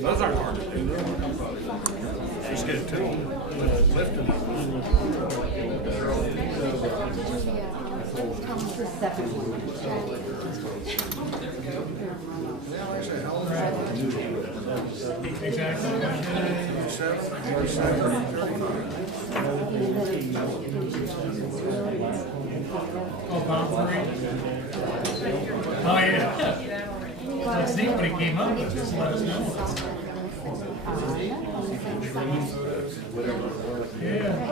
Those aren't hard to do. Just get it to them. Lifting them. Oh, Bob Murray. Oh, yeah. Let's see what he came up with. Just let us know. Yeah. I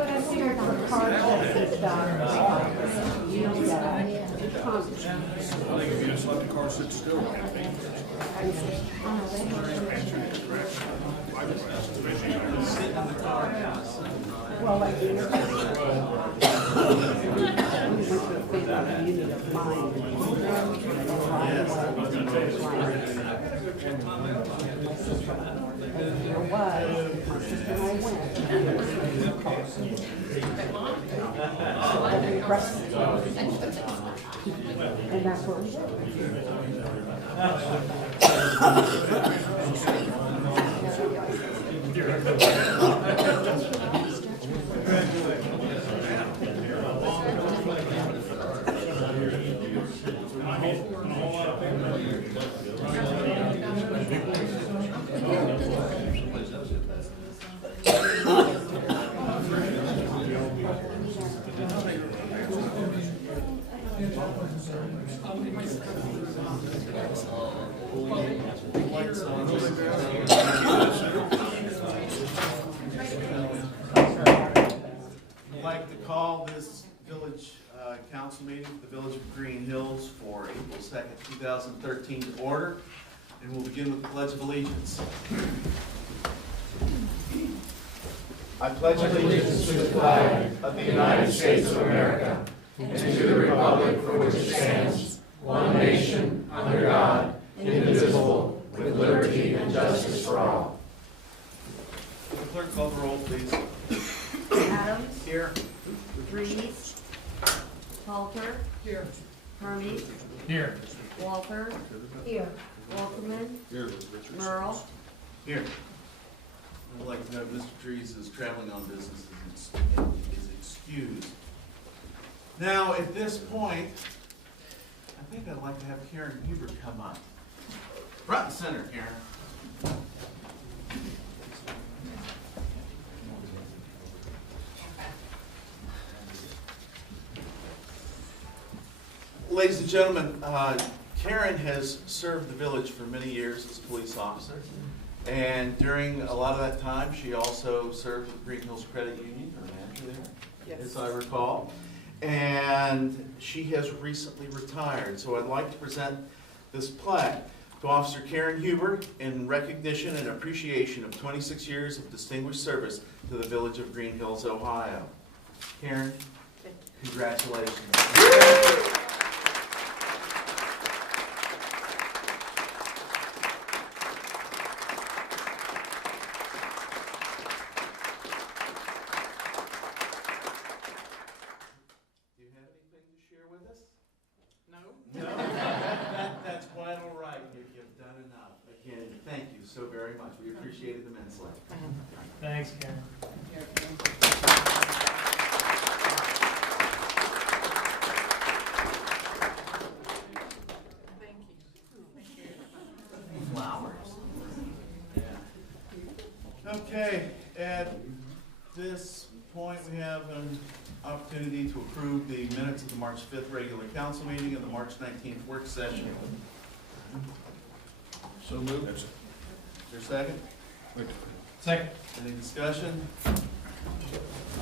think if you just let the car sit still, Well, like the unit of mind. There was, my sister and I went. And that's what we did. I'd like to call this village council meeting for the village of Greenhills for April 2nd, 2013 to order. And we'll begin with the Pledge of Allegiance. I pledge allegiance to the flag of the United States of America and to the republic for which it stands, one nation, under God, indivisible, with liberty and justice for all. Clerk, call the roll, please. Adams. Here. Reeves. Halter. Here. Hermes. Here. Walter. Here. Walterman. Here. Merle. Here. I'd like to note Mr. Trees is traveling on business and is excused. Now, at this point, I think I'd like to have Karen Huber come up. Front and center, Karen. Ladies and gentlemen, Karen has served the village for many years as a police officer. And during a lot of that time, she also served with Greenhills Credit Union, her manager there, Yes. as I recall. And she has recently retired. So I'd like to present this plaque to Officer Karen Huber in recognition and appreciation of 26 years of distinguished service to the village of Greenhills, Ohio. Karen, congratulations. That's quite all right. You've done enough. Again, thank you so very much. We appreciate it immensely. Thanks, Karen. Flowers. Okay, at this point, we have an opportunity to approve the minutes of the March 5th regular council meeting and the March 19th work session. So moved. Is there a second? Second. Any discussion?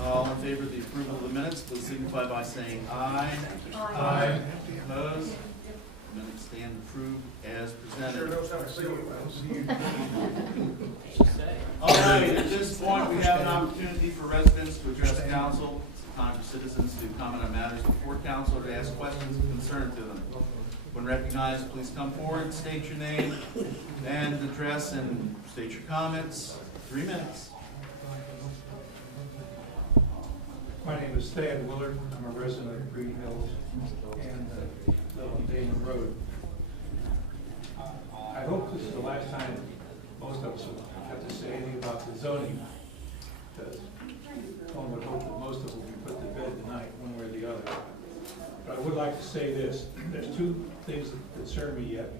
All in favor of the approval of the minutes, please signify by saying aye. Aye. Opposed? Minutes stand approved as presented. All right, at this point, we have an opportunity for residents to address council. It's a time for citizens to comment on matters before council or to ask questions of concern to them. When recognized, please come forward, state your name and address, and state your comments. 3 minutes. My name is Thad Willard. I'm a resident of Greenhills and live on Damon Road. most of us will have to say anything about the zoning, because one would hope that most of them will be put to bed tonight, one way or the other. But I would like to say this, there's two things that concern me yet.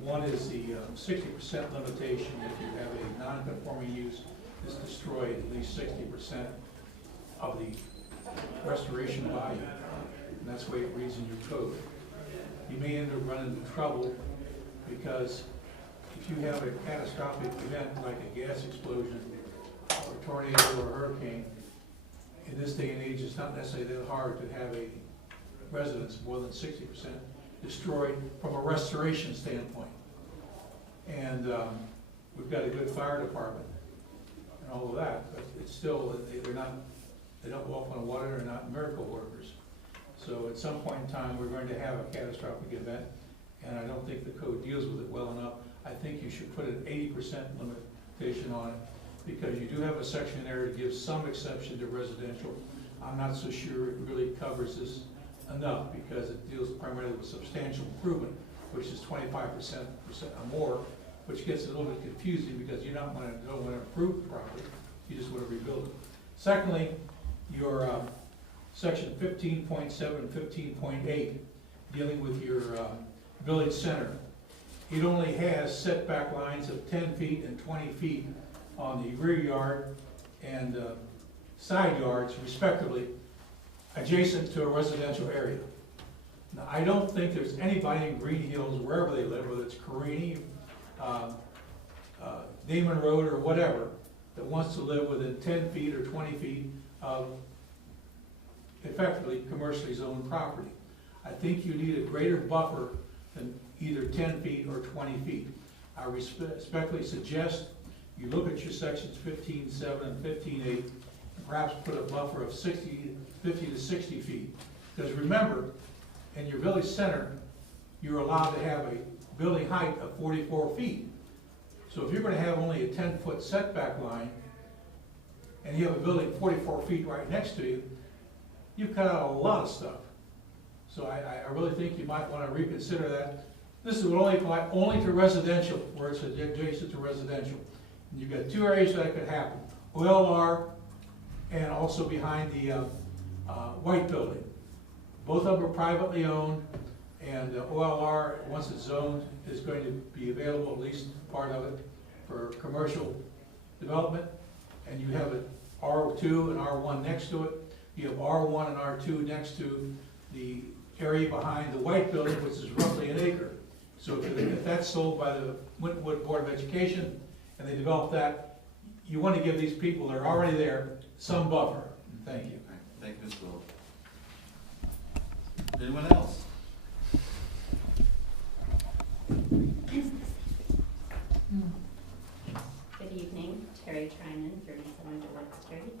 One is the 60% limitation. If you have a non-conforming use, is destroyed at least 60% of the restoration value. And that's the way it reads in your code. You may end up running into trouble because if you have a catastrophic event like a gas explosion or a tornado or a hurricane, in this day and age, it's not necessarily that hard to have a residence more than 60% destroyed from a restoration standpoint. And we've got a good fire department and all of that, but it's still, they don't walk on water, they're not miracle workers. So at some point in time, we're going to have a catastrophic event, and I don't think the code deals with it well enough. I think you should put an 80% limitation on it, because you do have a section there that gives some exception to residential. I'm not so sure it really covers this enough, because it deals primarily with substantial improvement, which is 25% or more, which gets a little bit confusing because you don't want to improve the property, you just want to rebuild it. Secondly, your section 15.7 and 15.8, dealing with your village center. It only has setback lines of 10 feet and 20 feet on the rear yard and side yards, respectively, adjacent to a residential area. Now, I don't think there's anybody in Greenhills, wherever they live, whether it's Carini, Damon Road, or whatever, that wants to live within 10 feet or 20 feet of effectively commercially zoned property. I think you need a greater buffer than either 10 feet or 20 feet. I respectfully suggest you look at your sections 15.7 and 15.8 and perhaps put a buffer of 50 to 60 feet. Because remember, in your village center, you're allowed to have a building height of 44 feet. So if you're going to have only a 10-foot setback line, and you have a building 44 feet right next to you, you've cut out a lot of stuff. So I really think you might want to reconsider that. This would only apply only to residential, where it's adjacent to residential. And you've got two areas that could happen: OLR and also behind the white building. Both of them are privately owned, and OLR, once it's zoned, is going to be available, at least part of it, for commercial development. And you have an R2 and R1 next to it. You have R1 and R2 next to the area behind the white building, which is roughly an acre. So if that's sold by the Winwood Board of Education and they develop that, you want to give these people that are already there some buffer. Thank you. Thank you, Mr. Wilk. Anyone else? Good evening, Terry Trinan, 37 Deluxe Street.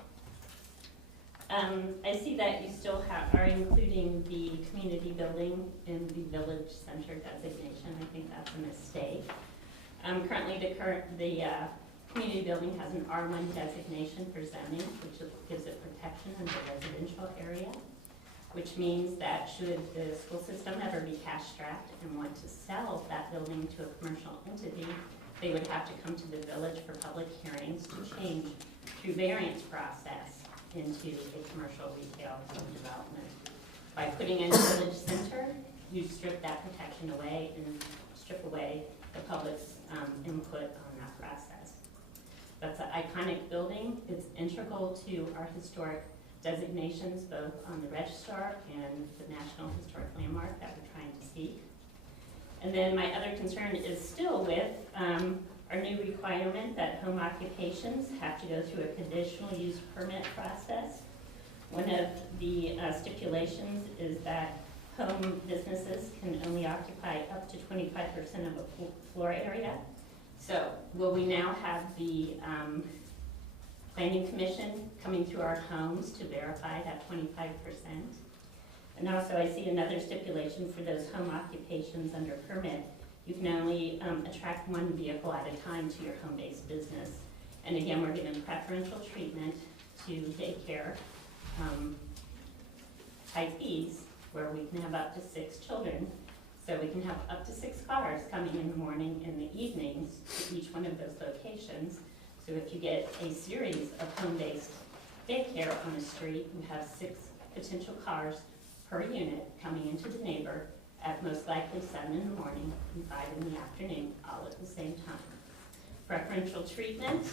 I see that you still are including the community building in the village center designation. I think that's a mistake. Currently, the community building has an R1 designation for zoning, which gives it protection in the residential area, which means that should the school system ever be cash-strapped and want to sell that building to a commercial entity, they would have to come to the village for public hearings to change through variance process into a commercial retail development. By putting in a village center, you strip that protection away and strip away the public's input on that process. That's an iconic building. It's integral to our historic designations, both on the registrar and the National Historic Landmark that we're trying to seek. And then my other concern is still with our new requirement that home occupations have to go through a conditional use permit process. One of the stipulations is that home businesses can only occupy up to 25% of a floor area. So will we now have the Planning Commission coming through our homes to verify that 25%? And also I see another stipulation for those home occupations under permit. You can only attract one vehicle at a time to your home-based business. And again, we're giving preferential treatment to daycare type Bs, where we can have up to 6 children. So we can have up to 6 cars coming in the morning and the evenings to each one of those locations. So if you get a series of home-based daycare on the street, you have 6 potential cars per unit coming into the neighbor at most likely 7 in the morning and 5 in the afternoon, all at the same time. Preferential treatment,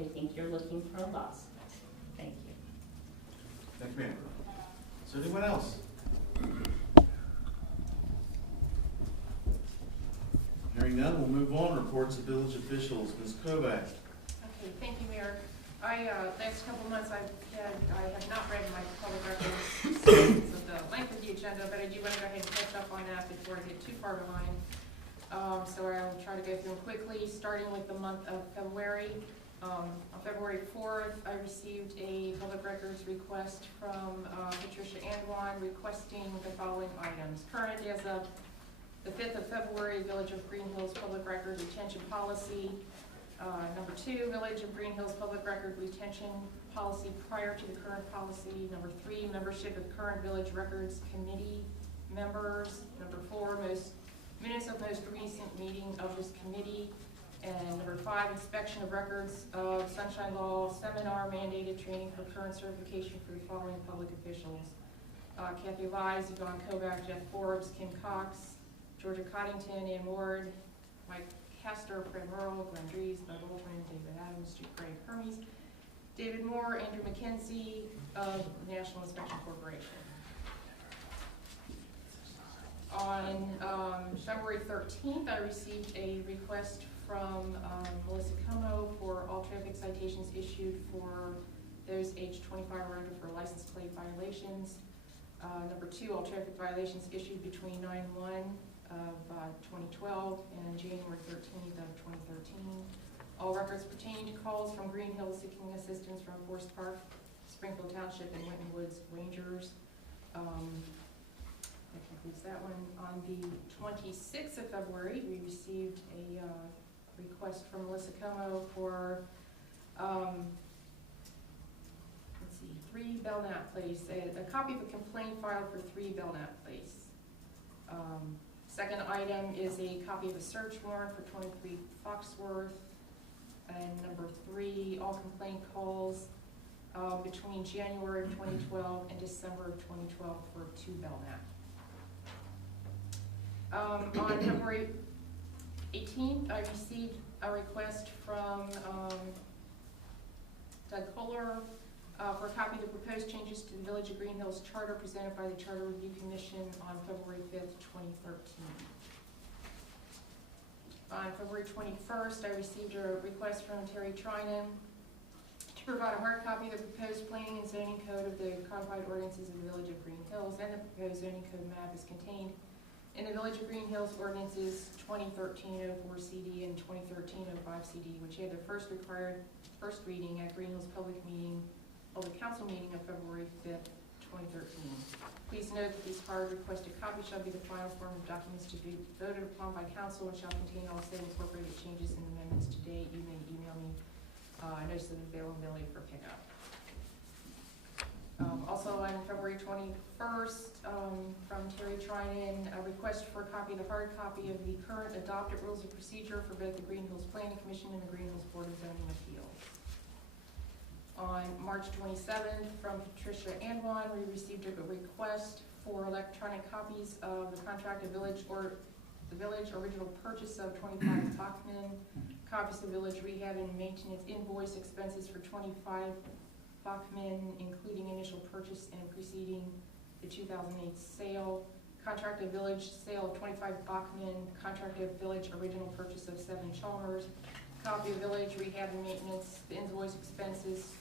I think you're looking for a lawsuit. Thank you. Thank you, ma'am. Is there anyone else? Hearing none, we'll move on. Reports of village officials. Ms. Kovac. Okay, thank you, Mayor. Next couple months, I have not read my public records sections of the length of the agenda, but I do want to go ahead and catch up on that before I get too far behind. So I'll try to go through them quickly, starting with the month of February. On February 4th, I received a public records request from Patricia Anwan requesting the following items. Current as of the 5th of February, Village of Greenhills Public Record Retention Policy. Number 2, Village of Greenhills Public Record Retention Policy prior to the current policy. Number 3, membership of current Village Records Committee members. Number 4, minutes of most recent meeting of this committee. And number 5, inspection of records of Sunshine Law seminar mandated training for current certification for the following public officials. Kathy Wise, Yvonne Kovac, Jeff Forbes, Kim Cox, Georgia Coddington, Ann Ward, Mike Castor, Fred Merle, Glenn Dries, Bud Oldman, David Adams, Craig Hermes, David Moore, Andrew McKenzie of National Inspection Corporation. On February 13th, I received a request from Melissa Como for all traffic citations issued for those aged 25 or under for license plate violations. Number 2, all traffic violations issued between 9/1 of 2012 and January 13th of 2013. All records pertaining to calls from Greenhills seeking assistance from Forest Park, Springfield Township, and Winton Woods Rangers. That concludes that one. On the 26th of February, we received a request from Melissa Como for 3 Belknap Place, a copy of a complaint filed for 3 Belknap Place. Second item is a copy of a search warrant for 23 Foxworth. And number 3, all complaint calls between January of 2012 and December of 2012 for 2 Belknap. On February 18th, I received a request from Doug Kohler for a copy of the proposed changes to the Village of Greenhills Charter presented by the Charter Review Commission on February 5th, 2013. On February 21st, I received a request from Terry Trinan to provide a hard copy of the proposed planning and zoning code of the codified ordinances of the Village of Greenhills, and the proposed zoning code map is contained in the Village of Greenhills ordinances 2013-04 CD and 2013-05 CD, which had their first reading at Greenhills Public Council meeting of February 5th, 2013. Please note that these hard requested copies shall be the final form of documents to be voted upon by council and shall contain all said incorporated changes and amendments to date. You may email me notice of availability for pickup. Also on February 21st, from Terry Trinan, a request for a copy of the hard copy of the current adopted rules of procedure for both the Greenhills Planning Commission and the Greenhills Board of Zoning Appeals. On March 27th, from Patricia Anwan, we received a request for electronic copies of the contract of village or the village original purchase of 25 Bachman, copies of village rehab and maintenance invoice expenses for 25 Bachman, including initial purchase and preceding the 2008 sale, contract of village sale of 25 Bachman, contract of village original purchase of 7 Chalmers, copy of village rehab and maintenance, the invoice expenses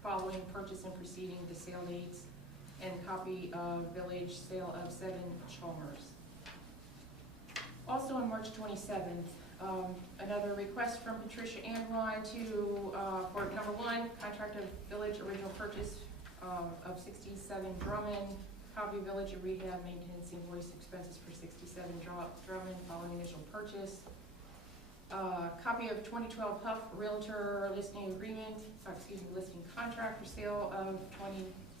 following purchase and preceding the sale dates, and copy of village sale of 7 Chalmers. Also on March 27th, another request from Patricia Anwan to, for number 1, contract of village original purchase of 67 Drummond, copy of village rehab maintenance invoice expenses for 67 Drummond following initial purchase. Copy of 2012 Huff Realtor listing agreement, listing contract for sale of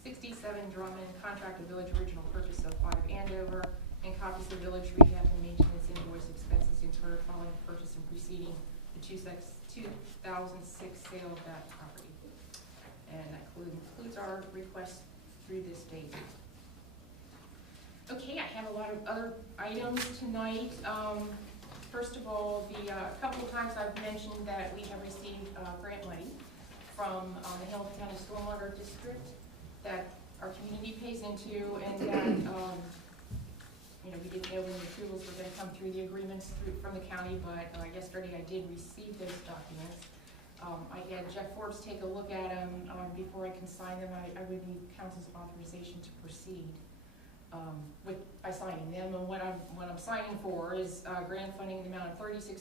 67 Drummond, contract of village original purchase of 5 Andover, and copies of village rehab and maintenance invoice expenses incurred following purchase and preceding the 2006 sale of that property. And that includes our request through this date. Okay, I have a lot of other items tonight. First of all, a couple of times I've mentioned that we have received grant money from the Hamilton County Stormwater District that our community pays into, and that we didn't know when the approvals were going to come through, the agreements from the county, but yesterday I did receive those documents. I had Jeff Forbes take a look at them. Before I can sign them, I would need council's authorization to proceed by signing them. And what I'm signing for is grant funding in the amount of $36,000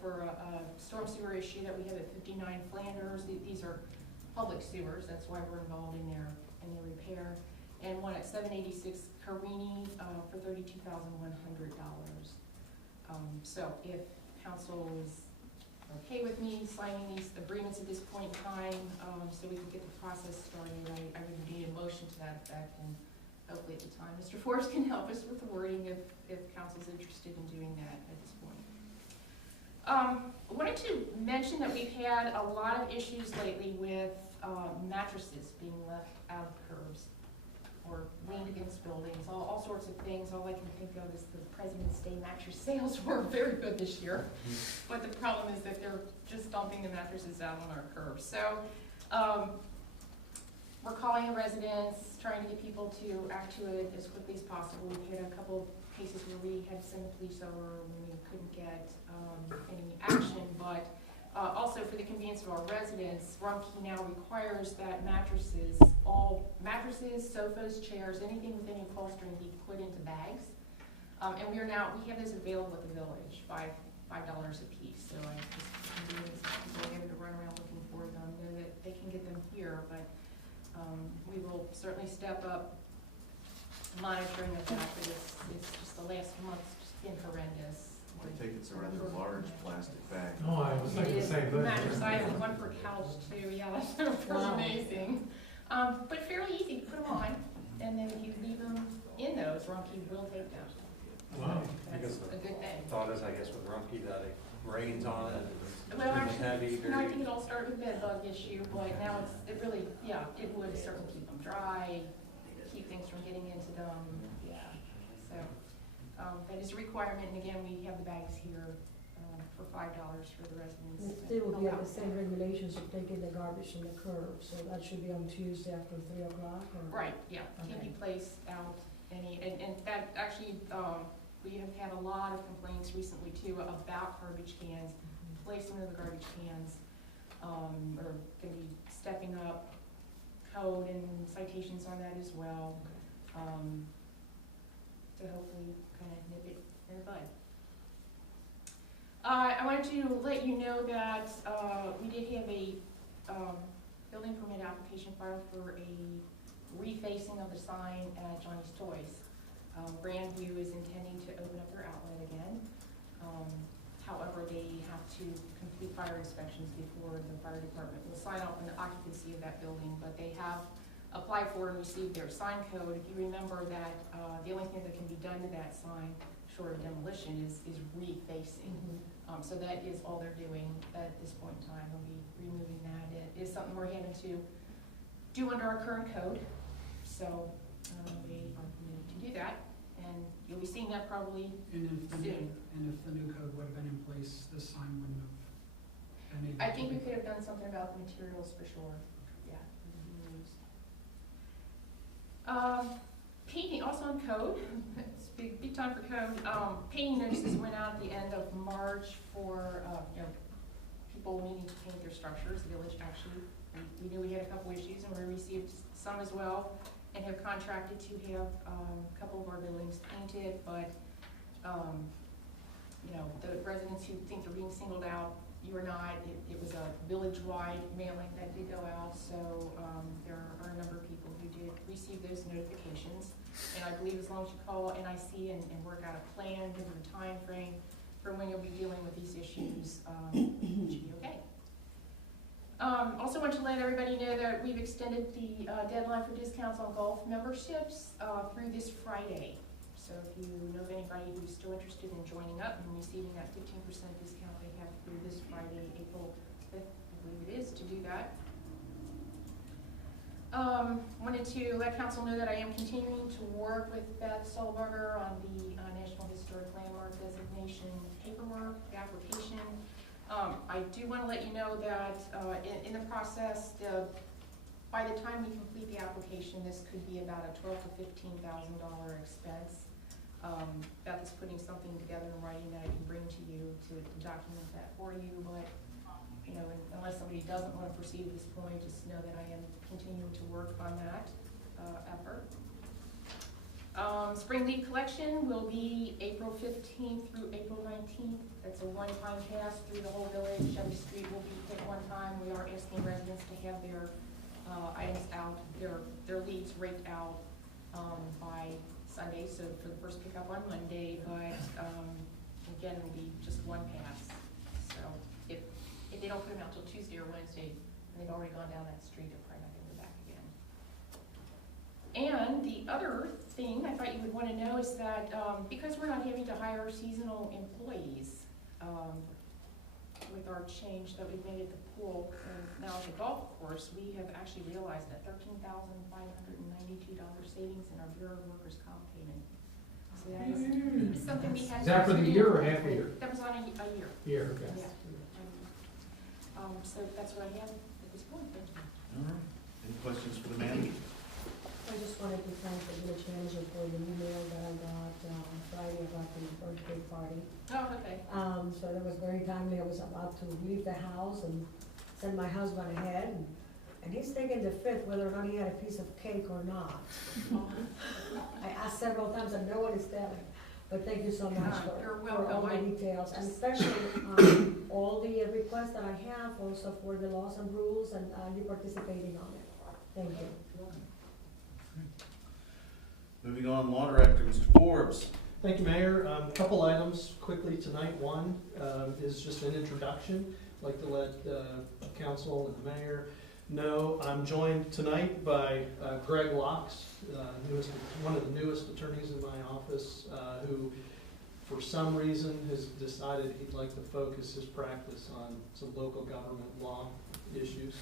for a storm sewer issue that we have at 59 Flanders. These are public sewers, that's why we're involved in their repair. And one at 786 Carini for $32,100. So if council is okay with me signing these agreements at this point in time, so we can get the process started, I would need a motion to that effect, and hopefully at the time Mr. Forbes can help us with the wording if council's interested in doing that at this point. I wanted to mention that we've had a lot of issues lately with mattresses being left out of curbs or leaned against buildings, all sorts of things. All I can think of is the President's Day mattress sales were very good this year. But the problem is that they're just dumping the mattresses out on our curbs. So we're calling the residents, trying to get people to act to it as quickly as possible. We had a couple of cases where we had to send the police over when we couldn't get any action, but also for the convenience of our residents, Rumpke now requires that all mattresses, sofas, chairs, anything with any upholstery be put into bags. And we have those available at the village, $5 a piece. So I just people able to run around looking for them, know that they can get them here, but we will certainly step up monitoring of that, but it's just the last month's just been horrendous. I take it's a rather large plastic bag. Oh, I was like the same thing. Mattress, I have one per couch too, yeah, that's pretty amazing. But fairly easy to put them on, and then if you leave them in those, Rumpke will take them. Wow. That's a good thing. Thought is, I guess, with Rumpke that it rains on it. Well, actually, heavy, I think it all started with bed bug issue, but now it would certainly keep them dry, keep things from getting into them, yeah. So, that is a requirement, and again, we have the bags here, for $5 for the residents. And still will be at the same regulations of taking the garbage from the curb, so that should be on Tuesday after 3 o'clock, or? Right, yeah, can't Okay. be placed out and that actually, we have had a lot of complaints recently too about garbage cans, placement of the garbage cans, or gonna be stepping up code and citations on that as well, to hopefully kind of nip it in the bud. I wanted to let you know that we did have a building permit application filed for a refacing of the sign at Johnny's Toys. Grandview is intending to open up their outlet again. However, they have to complete fire inspections before the fire department will sign off on the occupancy of that building, but they have applied for and received their sign code. If you remember that the only thing that can be done to that sign, short of demolition, is refacing. So that is all they're doing at this point in time. They'll be removing that. It is something we're having to do under our current code. So we are committed to do that, and you'll be seeing that probably soon. And if the new code would have been in place, this sign wouldn't have been able to. I think we could have done something about the materials for sure. Yeah. Painting, also on code. It's big time for code. Painting notices went out at the end of March for people needing to paint their structures. The village actually, we knew we had a couple issues, and we received some as well, and have contracted to have a couple of our buildings painted. But the residents who think they're being singled out, you are not. It was a village-wide mailing that did go out, so there are a number of people who did receive those notifications. And I believe as long as you call NIC and work out a plan, give them a time frame for when you'll be dealing with these issues, it should be okay. Also want to let everybody know that we've extended the deadline for discounts on golf memberships through this Friday. So if you know of anybody who's still interested in joining up and receiving that 15% discount, they have through this Friday, April 5th, I believe it is, to do that. Wanted to let council know that I am continuing to work with Beth Solberger on the National Historic Landmark designation paperwork, the application. I do want to let you know that in the process, by the time we complete the application, this could be about a $12,000 to $15,000 expense. Beth is putting something together in writing that I can bring to you to document that for you, but you know, unless somebody doesn't want to proceed at this point, just know that I am continuing to work on that effort. Spring leaf collection will be April 15th through April 19th. That's a one-time pass through the whole village. Every street will be hit one time. We are asking residents to have their items out, their leaves raked out by Sunday, so for the first pickup on Monday, but again, it will be just one pass. So if they don't put them out till Tuesday or Wednesday, and they've already gone down that street, they're probably not going to go back again. And the other thing I thought you would want to know is that because we're not having to hire seasonal employees with our change that we've made at the pool and now at the golf course, we have actually realized a $13,592 savings in our Bureau of Workers' Comp payment. So that is something we had. Is that for the year or half a year? That was on a year. Year, okay. Yeah. So that's what I have at this point. Thank you. All right. Any questions for the manager? I just wanted to thank the village manager for the email that I got on Friday about the birthday party. Oh, okay. So that was very timely. I was about to leave the house and send my husband ahead, and he's taking the fifth whether or not he had a piece of cake or not. I asked several times and no one is telling. But thank you so much You're for all the welcome. details, and especially all the requests that I have also for the laws and rules, and you participating on it. Thank you. Moving on, Law Director, Mr. Forbes. Thank you, Mayor. A couple items quickly tonight. One is just an introduction. I'd like to let council and the mayor know I'm joined tonight by Greg Locks, one of the newest attorneys in my office, who for some reason has decided he'd like to focus his practice on some local government law issues.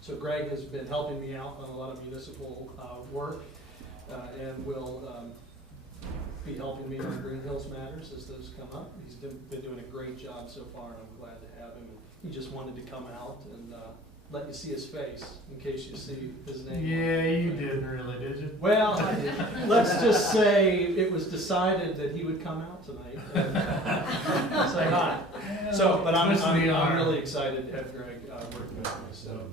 So Greg has been helping me out on a lot of municipal work and will be helping me on Greenhills matters as those come up. He's been doing a great job so far, and I'm glad to have him. He just wanted to come out and let you see his face in case you see his name. Yeah, you didn't really, did you? Well, let's just say it was decided that he would come out tonight and say hi. So, but I'm really excited to have Greg working with me. So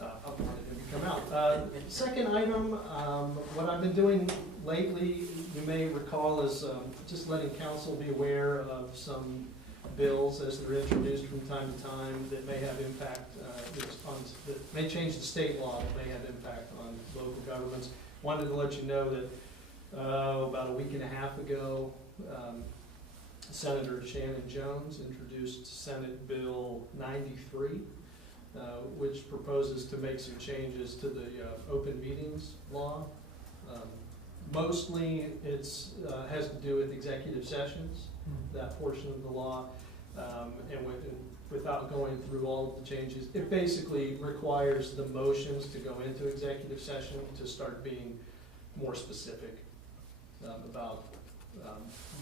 I wanted him to come out. Second item, what I've been doing lately, you may recall, is just letting council be aware of some bills as they're introduced from time to time that may have impact that may change the state law, that may have impact on local governments. Wanted to let you know that about a week and a half ago, Senator Shannon Jones introduced Senate Bill 93, which proposes to make some changes to the open meetings law. Mostly it's has to do with executive sessions, that portion of the law, and without going through all of the changes, it basically requires the motions to go into executive session to start being more specific about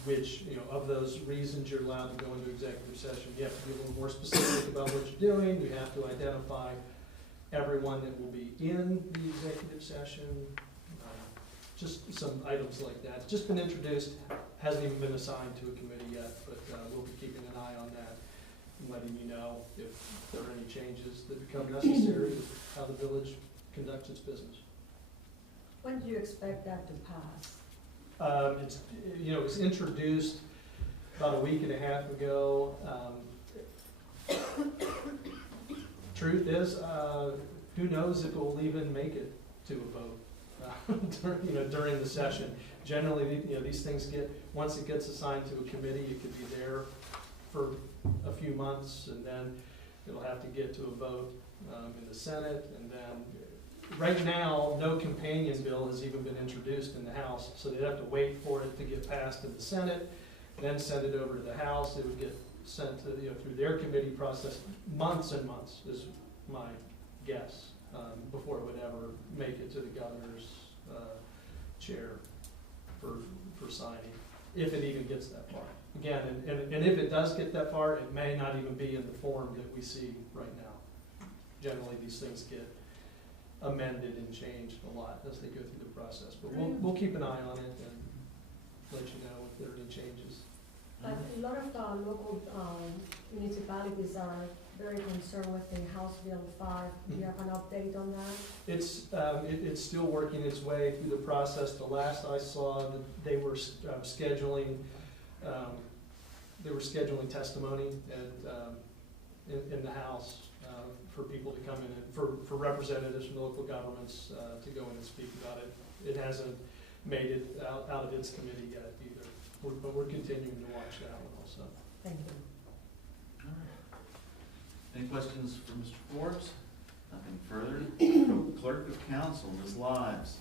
which, of those reasons you're allowed to go into executive session. You have to be a little more specific about what you're doing. You have to identify everyone that will be in the executive session. Just some items like that. Just been introduced, hasn't even been assigned to a committee yet, but we'll be keeping an eye on that and letting you know if there are any changes that become necessary with how the village conducts its business. When do you expect that to pass? It was introduced about a week and a half ago. Truth is, who knows if it will even make it to a vote during the session. Generally, these things once it gets assigned to a committee, it could be there for a few months, and then it'll have to get to a vote in the Senate, and then right now, no companion bill has even been introduced in the House, so they'd have to wait for it to get passed in the Senate, then send it over to the House. It would get sent to, through their committee process, months and months is my guess, before it would ever make it to the governor's chair for signing, if it even gets that far. Again, and if it does get that far, it may not even be in the form that we see right now. Generally, these things get amended and changed a lot as they go through the process. But we'll keep an eye on it and let you know if there are any changes. But a lot of the local municipalities are very concerned with the House Bill 5. Do you have an update on that? It's still working its way through the process. The last I saw, that they were scheduling testimony in the House for people to come in and for representatives from local governments to go in and speak about it. It hasn't made it out of its committee yet either. But we're continuing to watch that one also. Thank you. All right. Any questions for Mr. Forbes? Nothing further. Clerk of Council, Ms. Lives.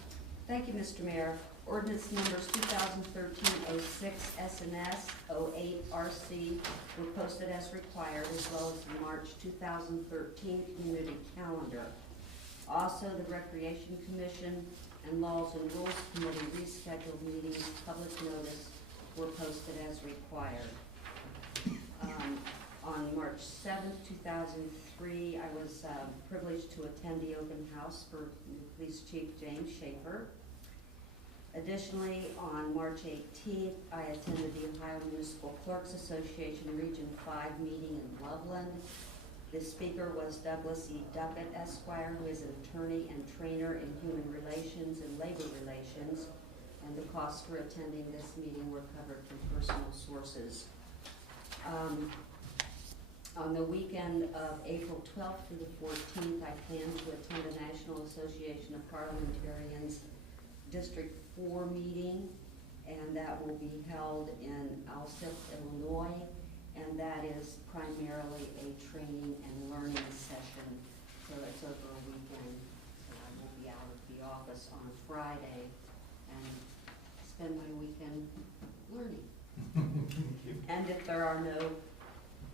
Thank you, Mr. Mayor. Ordinance numbers 2013-06 S&S, 08 RC were posted as required, as well as the March 2013 community calendar. Also, the Recreation Commission and Laws and Rules Committee rescheduled meetings, public notice were posted as required. On March 7th, 2003, I was privileged to attend the open house for Police Chief James Schaefer. Additionally, on March 18th, I attended the Ohio Municipal Clerks Association Region 5 meeting in Loveland. The speaker was Douglas E. Duckett, Esquire, who is an attorney and trainer in human relations and labor relations, and the costs for attending this meeting were covered from personal sources. On the weekend of April 12th through the 14th, I plan to attend the National Association of Parliamentarians District 4 meeting, and that will be held in Alsip, Illinois, and that is primarily a training and learning session, so it's over a weekend. So I will be out of the office on Friday and spend my weekend learning. And if there are no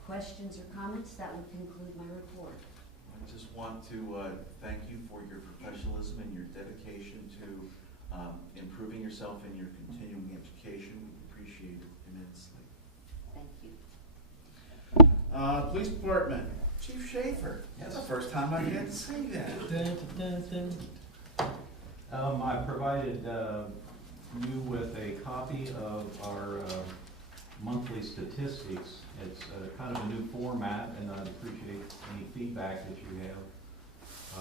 questions or comments, that would conclude my report. I just want to thank you for your professionalism and your dedication to improving yourself in your continuing education. We appreciate it immensely. Thank you. Police Department, Chief Schaefer. That's the first time I get to say that. I provided you with a copy of our monthly statistics. It's kind of a new format, and I'd appreciate any feedback that you have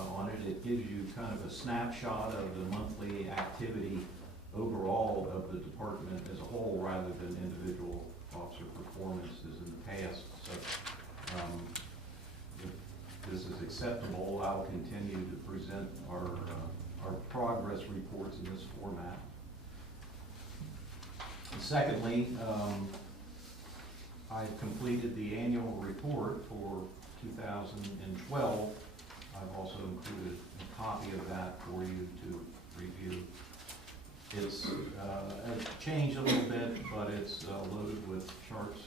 on it. It gives you kind of a snapshot of the monthly activity overall of the department as a whole, rather than individual officer performances in the past. So if this is acceptable, I'll continue to present our progress reports in this format. Secondly, I've completed the annual report for 2012. I've also included a copy of that for you to review. It's changed a little bit, but it's loaded with charts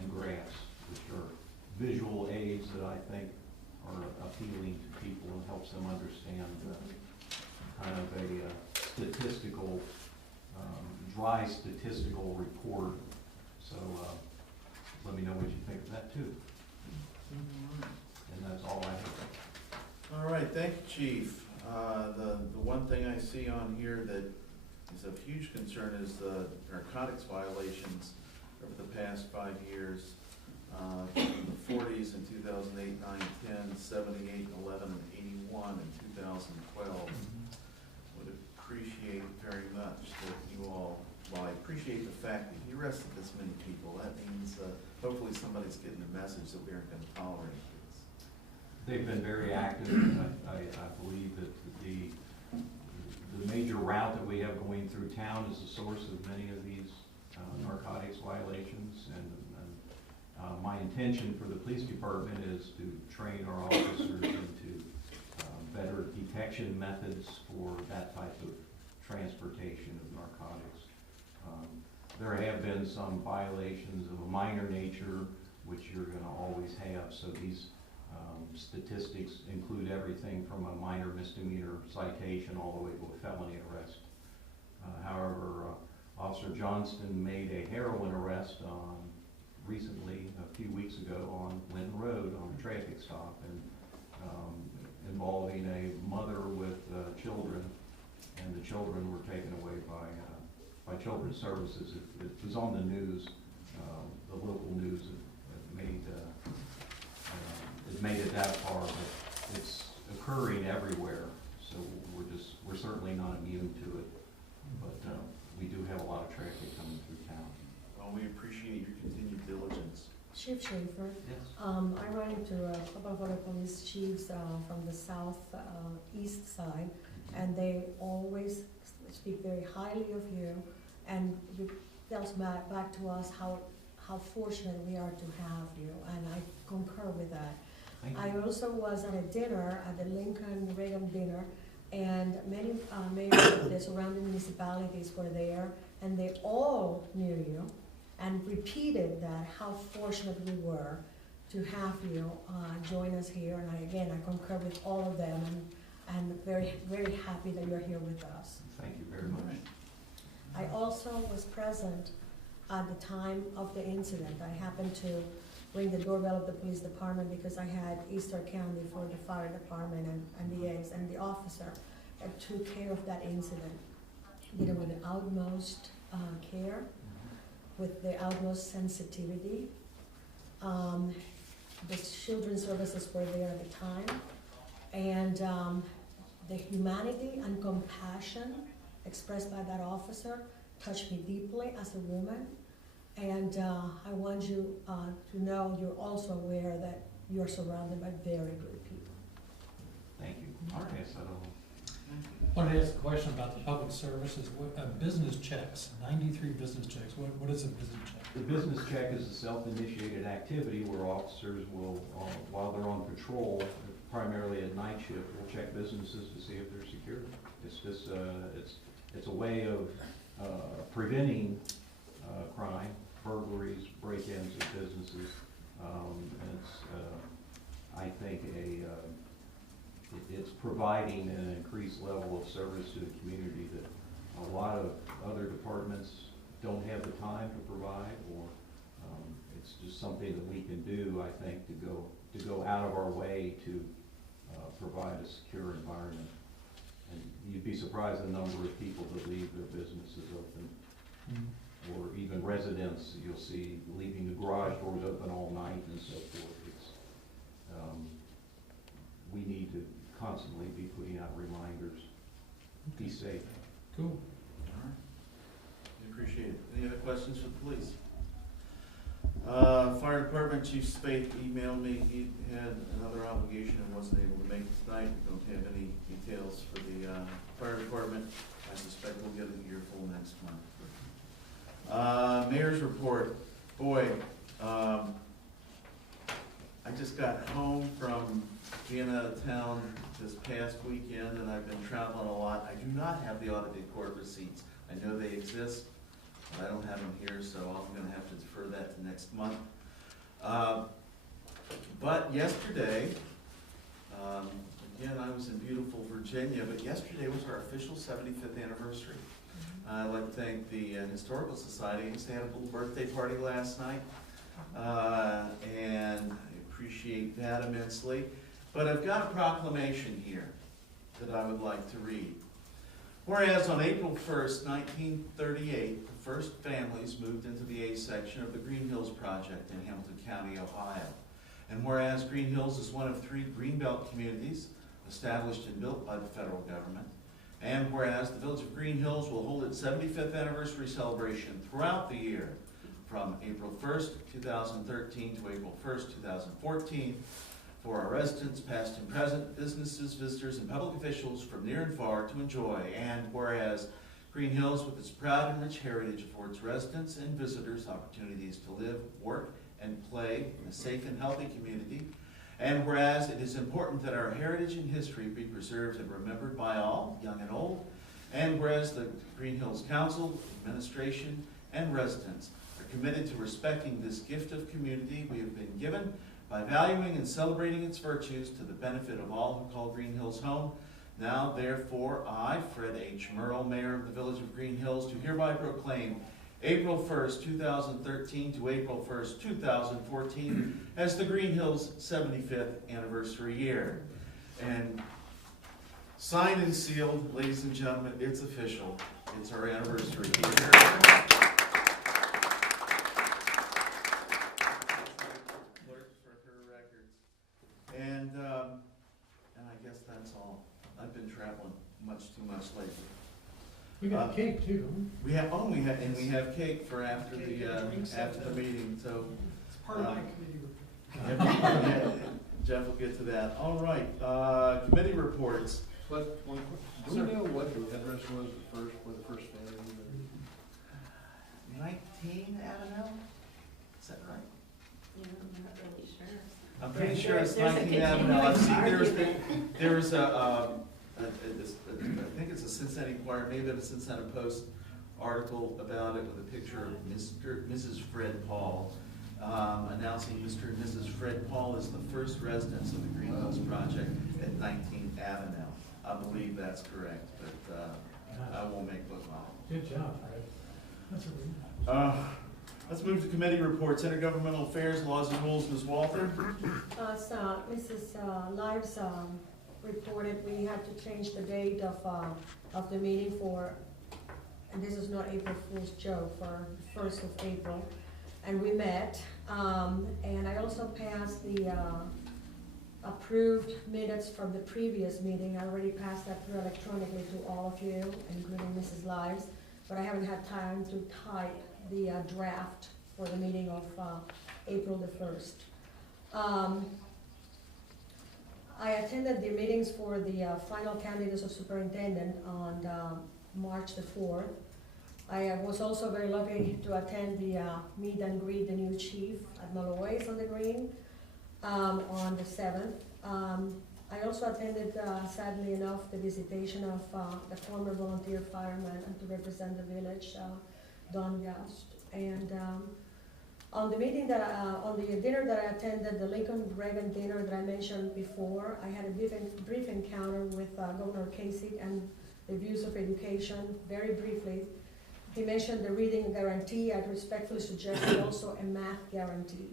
and graphs, which are visual aids that I think are appealing to people and helps them understand kind of a statistical, dry statistical report. So let me know what you think of that too. And that's all I have. All right, thank you, Chief. The one thing I see on here that is of huge concern is the narcotics violations over the past 5 years. The 40s in 2008, 9, 10, 78, 11, and 81 in 2012. Would appreciate very much that you all, well, I appreciate the fact that you arrested this many people. That means hopefully somebody's getting the message that we aren't going to tolerate this. They've been very active. I believe that the major route that we have going through town is the source of many of these narcotics violations. And my intention for the police department is to train our officers into better detection methods for that type of transportation of narcotics. There have been some violations of a minor nature, which you're going to always have. So these statistics include everything from a minor misdemeanor citation all the way to a felony arrest. However, Officer Johnston made a heroin arrest recently, a few weeks ago, on Linton Road on a traffic stop, and involving a mother with children, and the children were taken away by Children's Services. It was on the news, the local news. It made it that far, but it's occurring everywhere. So we're certainly not immune to it, but we do have a lot of traffic coming through town. Well, we appreciate your continued diligence. Chief Schaefer, Yes. I ran into a couple of other police chiefs from the south east side, and they always speak very highly of you, and it tells back to us how fortunate we are to have you, and I concur with that. Thank you. I also was at a dinner, at the Lincoln Reagan dinner, and many mayors of the surrounding municipalities were there, and they all knew you and repeated that, how fortunate we were to have you join us here. And I concur with all of them, and very, very happy that you're here with us. Thank you very much. I also was present at the time of the incident. I happened to ring the doorbell of the police department because I had Easter candy for the fire department and the eggs, and the officer that took care of that incident did it with the utmost care, with the utmost sensitivity. The children's services were there at the time, and the humanity and compassion expressed by that officer touched me deeply as a woman. And I want you to know you're also aware that you're surrounded by very good people. Thank you. All right, so I wanted to ask a question about the public services, business checks, 93 business checks. What is a business check? the business check is a self-initiated activity where officers will, while they're on patrol, primarily at night shift, will check businesses to see if they're secure. It's just, it's a way of preventing crime, burglaries, break-ins of businesses. And it's, I think, it's providing an increased level of service to the community that a lot of other departments don't have the time to provide, or it's just something that we can do, I think, to go out of our way to provide a secure environment. And you'd be surprised the number of people that leave their businesses open. Or even residents, you'll see leaving the garage doors open all night and so forth. It's, we need to constantly be putting out reminders. Be safe. Cool. All right. We appreciate it. Any other questions for the police? Fire Department Chief Spate emailed me. He had another obligation and wasn't able to make it tonight. We don't have any details for the Fire Department. I suspect we'll get an earful next month. Mayor's report. Boy, I just got home from being out of town this past weekend, and I've been traveling a lot. I do not have the audited court receipts. I know they exist, but I don't have them here, so I'm going to have to defer that to next month. But yesterday, again, I was in beautiful Virginia, but yesterday was our official 75th anniversary. I'd like to thank the Historical Society. They had a little birthday party last night, and I appreciate that immensely. But I've got a proclamation here that I would like to read. Whereas on April 1st, 1938, the first families moved into the A section of the Greenhills project in Hamilton County, Ohio. And whereas Greenhills is one of 3 Greenbelt communities established and built by the federal government, and whereas the Village of Greenhills will hold its 75th anniversary celebration throughout the year from April 1st, 2013 to April 1st, 2014 for our residents, past and present, businesses, visitors, and public officials from near and far to enjoy. And whereas Greenhills, with its proud and rich heritage, affords residents and visitors opportunities to live, work, and play in a safe and healthy community. And whereas it is important that our heritage and history be preserved and remembered by all, young and old, and whereas the Greenhills Council, administration, and residents are committed to respecting this gift of community we have been given by valuing and celebrating its virtues to the benefit of all who call Greenhills home. Now, therefore, I, Fred H. Merle, Mayor of the Village of Greenhills, do hereby proclaim April 1st, 2013 to April 1st, 2014 as the Greenhills 75th anniversary year. And signed and sealed, ladies and gentlemen, it's official. It's our anniversary year. Clerk for her records. And I guess that's all. I've been traveling much too much lately. We got cake too, don't we? We have cake for after the meeting, so. It's part of my committee report. yeah, Jeff will get to that. All right, committee reports. But, do we know what the address was where the first family lived? 19 Avenue? Is that right? Yeah, I'm not really sure. I'm pretty sure it's There's a 19 Avenue. I've seen argument. there was I think it's a Cincinnati Enquirer, maybe a Cincinnati Post article about it with a picture of Mrs. Fred Paul, announcing Mr. and Mrs. Fred Paul is the first residents of the Greenhills project at 19th Avenue. I believe that's correct, but I won't make book on it. Good job, Fred. That's a real. Let's move to committee reports. Intergovernmental Affairs, Laws and Rules, Ms. Walter. So Mrs. Lives reported we had to change the date of the meeting for, and this is not April Fool's joke, for the 1st of April. And we met, and I also passed the approved minutes from the previous meeting. I already passed that through electronically to all of you, including Mrs. Lives, but I haven't had time to type the draft for the meeting of April the 1st. I attended the meetings for the final candidates of superintendent on March the 4th. I was also very lucky to attend the meet and greet the new chief at Malloy's on the Green on the 7th. I also attended, sadly enough, the visitation of the former volunteer fireman and to represent the village, Don Yost. And on the meeting on the dinner that I attended, the Lincoln Reagan dinner that I mentioned before, I had a brief encounter with Governor Kasich and the views of education, very briefly. He mentioned the reading guarantee. I'd respectfully suggested also a math guarantee.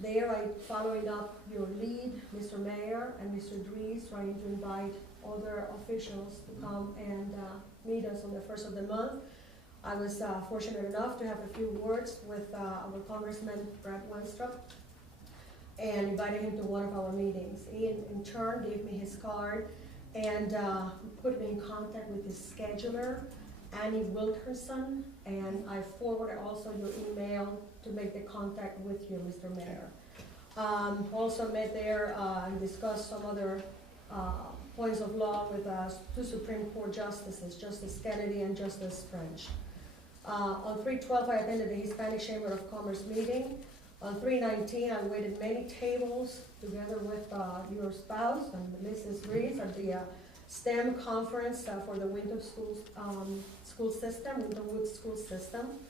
There, I following up your lead, Mr. Mayor and Mr. Dries, trying to invite other officials to come and meet us on the 1st of the month. I was fortunate enough to have a few words with our Congressman Brad Wenstrup and invited him to one of our meetings. He in turn gave me his card and put me in contact with his scheduler, Annie Wilkerson, and I forwarded also your email to make the contact with you, Mr. Mayor. Also met there and discussed some other points of law with two Supreme Court justices, Justice Kennedy and Justice French. On 3/12, I attended the Hispanic Chamber of Commerce meeting. On 3/19, I waited many tables together with your spouse and Mrs. Reese at the STEM conference for the Winter school system, Winterwood school system.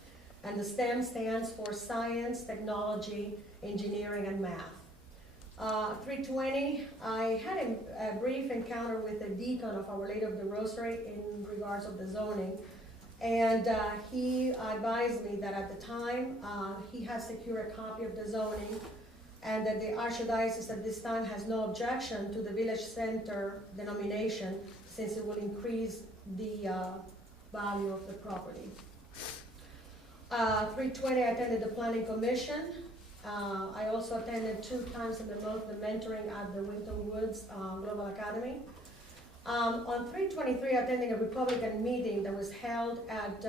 And the STEM stands for Science, Technology, Engineering, and Math. 3:20, I had a brief encounter with the deacon of Our Lady of the Rosary in regards of the zoning. And he advised me that at the time, he has secured a copy of the zoning and that the Archdiocese at this time has no objection to the village center denomination since it will increase the value of the property. 3:20, I attended the Planning Commission. I also attended 2 times in the month the mentoring at the Winton Woods Global Academy. On 3/23, attending a Republican meeting that was held at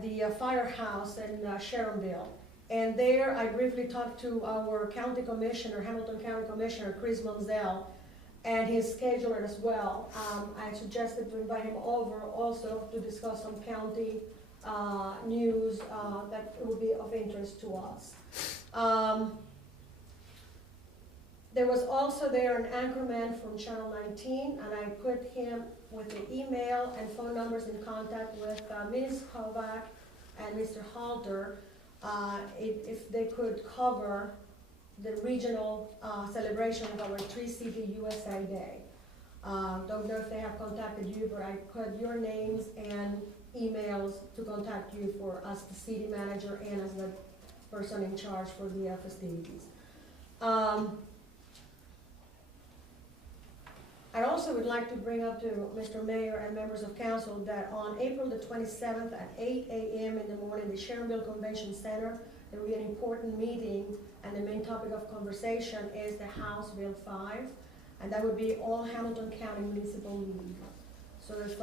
the firehouse in Sharonville. And there I briefly talked to our county commissioner, Hamilton County Commissioner Chris Monzell, and his scheduler as well. I suggested to invite him over also to discuss some county news that would be of interest to us. There was also there an anchorman from Channel 19, and I put him with the email and phone numbers in contact with Ms. Kovac and Mr. Halter, if they could cover the regional celebration of our 3-City USA Day. Don't know if they have contacted you, but I put your names and emails to contact you for as the city manager and as the person in charge for the festivities. I also would like to bring up to Mr. Mayor and members of council that on April the 27th at 8 a.m. in the morning, the Sharonville Convention Center, there will be an important meeting, and the main topic of conversation is the House Bill 5, and that would be all Hamilton County Municipal League. So if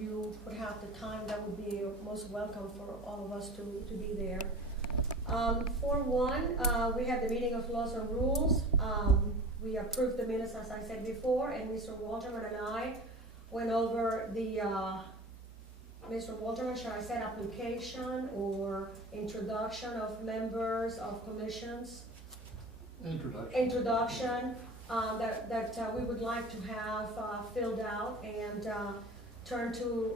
you would have the time, that would be most welcome for all of us to be there. For one, we had the meeting of laws and rules. We approved the minutes, as I said before, and Mr. Walterman and I went over the, Mr. Walterman, should I say application or introduction of members of commissions? Introduction. That we would like to have filled out and turn to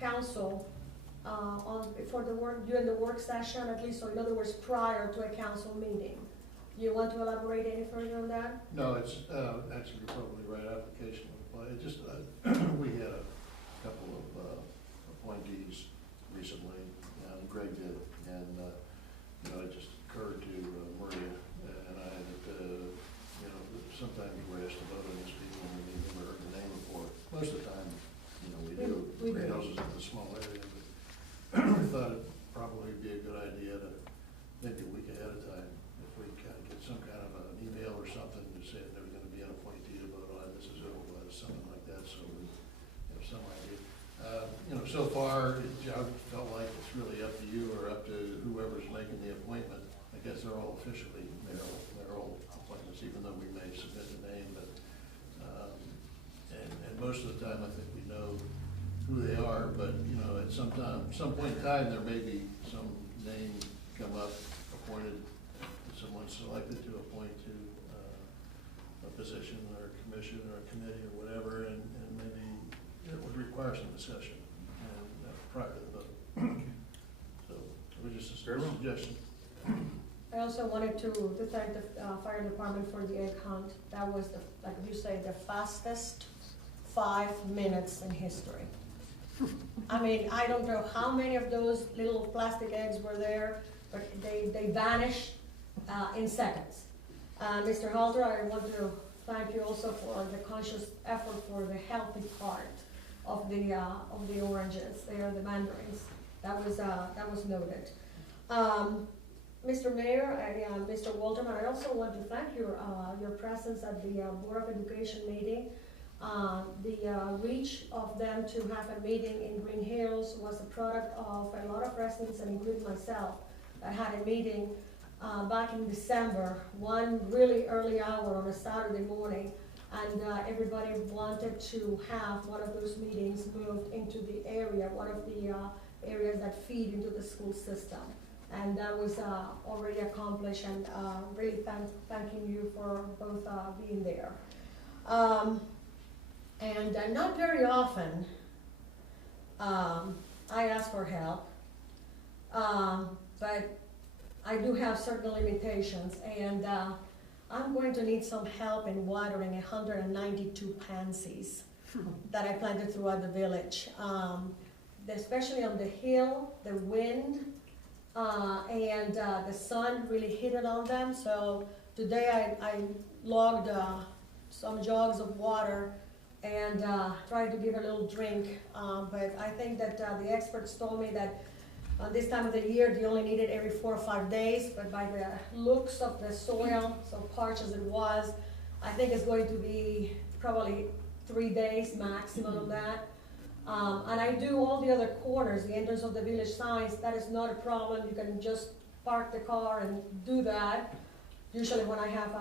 council for the work, during the work session, at least, so in other words, prior to a council meeting. You want to elaborate any further on that? No, it's actually probably the right application. It just, we had a couple of appointees recently, and Greg did, and it just occurred to Maria and I that, sometimes we're asked to vote on these people and we never heard the name before. Most of the time, we do. Greenhills is a small area, but we thought it'd probably be a good idea to maybe a week ahead of time, if we kind of get some kind of an email or something to say that there's going to be an appointee to vote on, this is who it was, something like that, so we have some idea. So far, I felt like it's really up to you or up to whoever's making the appointment. I guess they're all officially mayoral appointments, even though we may submit the name, but, and most of the time, I think we know who they are, but, at some point in time, there may be some name come up, appointed, someone selected to appoint to a position or a commission or a committee or whatever, and maybe it would require some discussion prior to the vote. So it was just a suggestion. I also wanted to thank the fire department for the egg hunt. That was, like you say, the fastest 5 minutes in history. I mean, I don't know how many of those little plastic eggs were there, but they vanished in seconds. Mr. Halter, I want to thank you also for the conscious effort for the healthy part of the oranges. They are the mandarins. That was noted. Mr. Mayor and Mr. Walterman, I also want to thank your presence at the Board of Education meeting. The reach of them to have a meeting in Greenhills was a product of a lot of residents, and including myself. I had a meeting back in December, one really early hour on a Saturday morning, and everybody wanted to have one of those meetings moved into the area, one of the areas that feed into the school system. And that was already accomplished, and really thanking you for both being there. And not very often I ask for help, but I do have certain limitations, and I'm going to need some help in watering 192 pansies that I planted throughout the village, especially on the hill. The wind and the sun really hit it on them. So today I logged some jugs of water and tried to give a little drink. But I think that the experts told me that this time of the year they only need it every 4 or 5 days. But by the looks of the soil, so parched as it was, I think it's going to be probably 3 days maximum of that. And I do all the other corners, the entrance of the village signs. That is not a problem. You can just park the car and do that. Usually when I have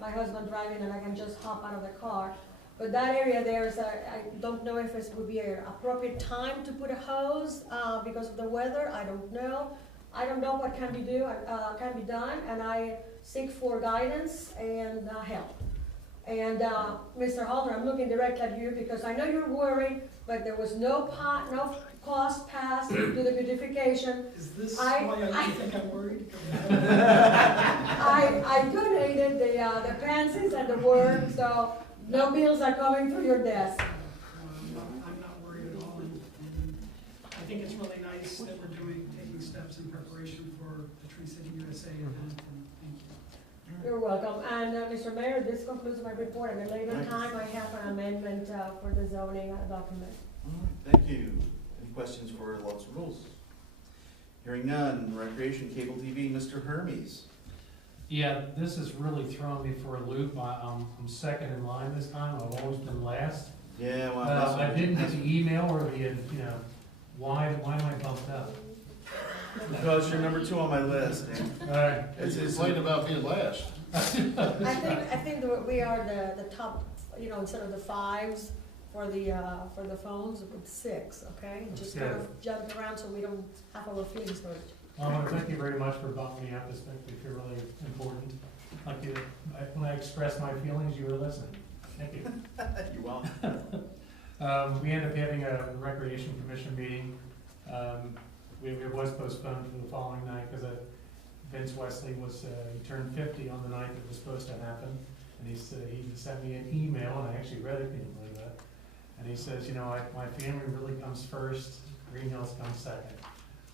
my husband driving, and I can just hop out of the car. But that area there is, I don't know if it would be an appropriate time to put a hose because of the weather. I don't know. I don't know what can be done, and I seek for guidance and help. And Mr. Halter, I'm looking directly at you because I know you're worried, but there was no cost passed to the beautification. Is this I- why you think I'm worried? I donated the pansies and the work, so no bills are coming through your desk. I'm not worried at all, and I think it's really nice that we're taking steps in preparation for the Tree City USA event, and thank you. You're welcome. And Mr. Mayor, this concludes my report. At a later Right. time, I have an amendment for the zoning document. All right, thank you. Any questions for Laws and Rules? Hearing none, Recreation Cable TV, Mr. Hermes. Yeah, this has really thrown me for a loop. I'm second in line this time. I've always been last. Yeah, well, I didn't get the email or the, why am I bumped up? because you're number 2 on my list, man. Alright. It's late about being last. I think that we are the top, instead of the 5s for the phones, it's 6, okay? That's Just good. kind of jump around so we don't have our feelings hurt. Well, thank you very much for bumping me up. This makes me feel really important. Like when I expressed my feelings, you were listening. Thank you. You're welcome. We ended up having a Recreation Commission meeting. It was postponed for the following night because Vince Wesley he turned 50 on the night it was supposed to happen. And he sent me an email, and I actually read it, can you believe that? And he says, my family really comes first, Greenhills comes second.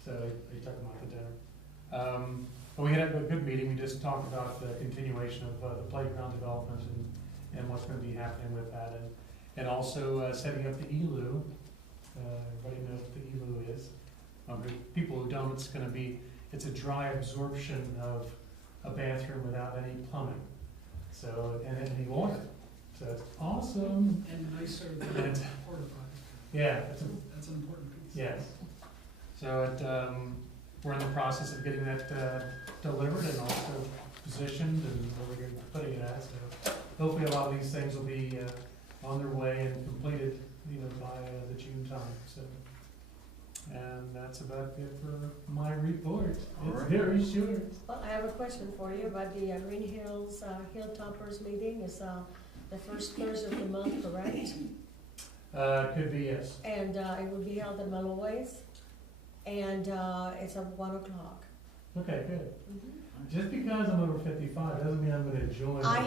So they took him out to dinner. But we had a good meeting. We just talked about the continuation of the playground development and what's going to be happening with that. And also setting up the ELU. Everybody knows what the ELU is. People who don't, it's a dry absorption of a bathroom without any plumbing. So, and any water. So it's awesome. And nicer than And it's- porta potty. Yeah, That's an important piece. yes. So we're in the process of getting that delivered and also positioned and where we're going to be putting it at. So hopefully a lot of these things will be on their way and completed, by the June time. So, and that's about it for my report. It's Alright. very short. Well, I have a question for you about the Greenhills Hilltoppers meeting. Is the first Thursday of the month, correct? Could be, yes. And it will be held at Malloy's, and it's at 1 o'clock. Okay, good. Just because I'm over 55 doesn't mean I'm going to join. I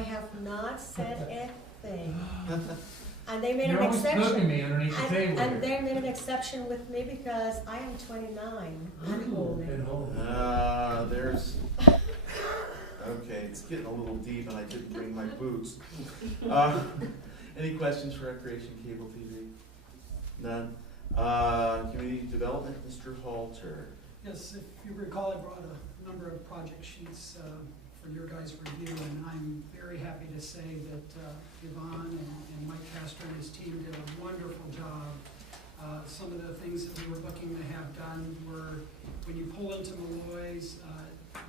have not said a thing. And they made You're an always exception. cooking me underneath the table. And they made an exception with me because I am 29 and older. And old. There's, okay, it's getting a little deep and I didn't bring my boots. Any questions for Recreation Cable TV? None. Community Development, Mr. Halter. Yes, if you recall, I brought a number of project sheets for your guys' review, and I'm very happy to say that Yvonne and Mike Castro and his team did a wonderful job. Some of the things that we were looking to have done were, when you pull into Malloy's,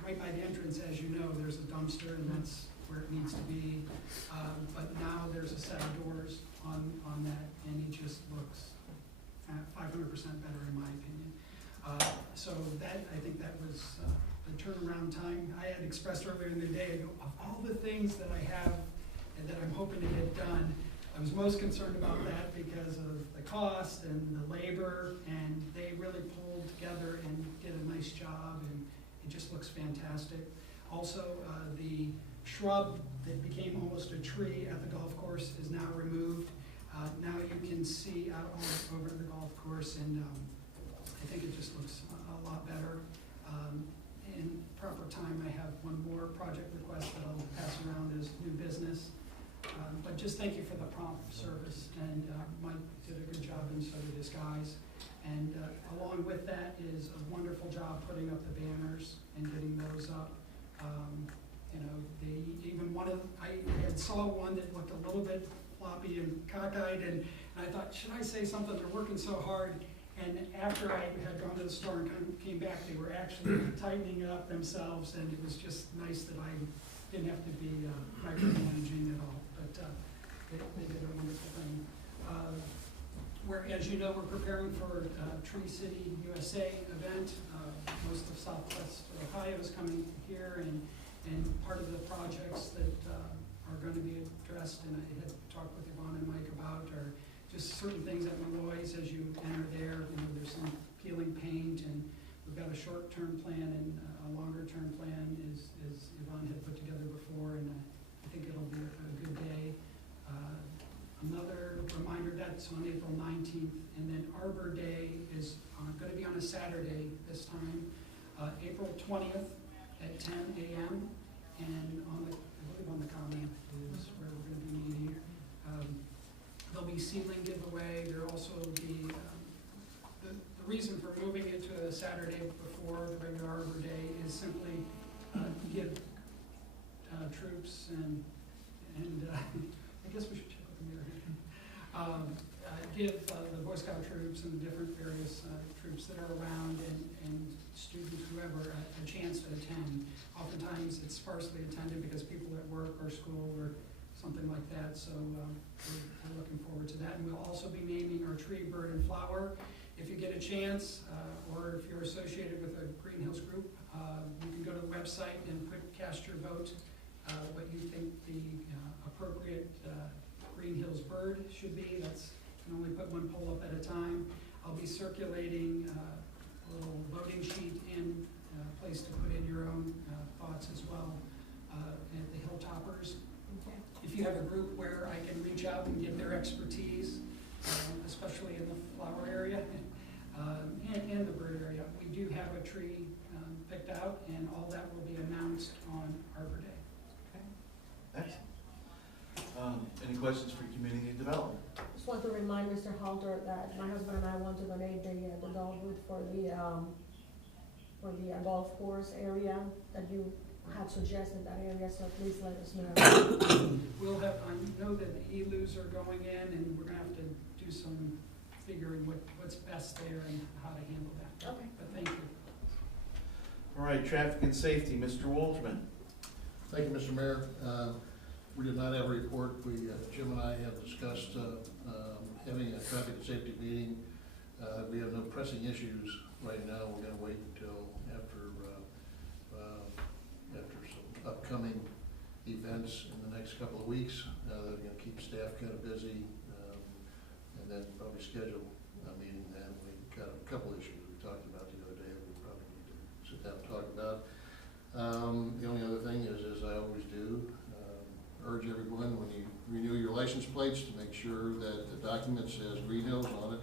right by the entrance, as you know, there's a dumpster, and that's where it needs to be. But now there's a set of doors on that, and it just looks 500% better in my opinion. So that, I think that was the turnaround time. I had expressed earlier in the day, I go, of all the things that I have and that I'm hoping to get done, I was most concerned about that because of the cost and the labor, and they really pulled together and did a nice job, and it just looks fantastic. Also, the shrub that became almost a tree at the golf course is now removed. Now you can see out all over the golf course, and I think it just looks a lot better. In proper time, I have one more project request that I'll pass around as new business. But just thank you for the prompt service, and Mike did a good job, and so did his guys. And along with that is a wonderful job putting up the banners and getting those up. I had saw one that looked a little bit floppy and cockeyed, and I thought, should I say something? They're working so hard. And after I had gone to the store and came back, they were actually tightening it up themselves, and it was just nice that I didn't have to be micromanaging at all. But they did a wonderful thing. where, as you know, we're preparing for Tree City USA event. Most of Southwest Ohio is coming here, and part of the projects that are going to be addressed, and I had talked with Yvonne and Mike about, are just certain things at Malloy's as you enter there. You know, there's some peeling paint, and we've got a short-term plan and a longer-term plan, as Yvonne had put together before, and I think it'll be a good day. Another reminder, that's on April 19th, and then Arbor Day is going to be on a Saturday this time, April 20th at 10 a.m. And I believe on the common is where we're going to be meeting. There'll be seedling giveaway. There'll also be the reason for moving it to a Saturday before the regular Arbor Day is simply to give troops and I guess we should check with the mayor. Give the Boy Scout troops and the different various troops that are around and students, whoever, a chance to attend. Oftentimes it's sparsely attended because people at work or school or something like that, so we're looking forward to that. And we'll also be naming our tree, bird, and flower. If you get a chance, or if you're associated with a Greenhills group, you can go to the website and cast your vote, what you think the appropriate Greenhills bird should be. That's, you can only put one poll up at a time. I'll be circulating a little voting sheet and a place to put in your own thoughts as well at the Hilltoppers. Okay. If you have a group where I can reach out and get their expertise, especially in the flower area and the bird area, we do have a tree picked out, and all that will be announced on Arbor Day. Excellent. Any questions for community development? Just want to remind Mr. Halter that my husband and I want to donate the dogwood for the golf course area that you had suggested that area, so please let us know. We'll have, I know that the ELUs are going in, and we're gonna have to do some figuring what's best there and how to handle that. Okay. But thank you. All right, traffic and safety, Mr. Walterman. Thank you, Mr. Mayor. We did not have a report. Jim and I have discussed having a traffic and safety meeting. We have no pressing issues right now. We're going to wait until after some upcoming events in the next couple of weeks. They're going to keep staff kind of busy, and then probably schedule a meeting then. We've got a couple issues we talked about the other day that we probably need to sit down and talk about. The only other thing is, as I always do, urge everyone, when you renew your license plates, to make sure that the document says Greenhills on it.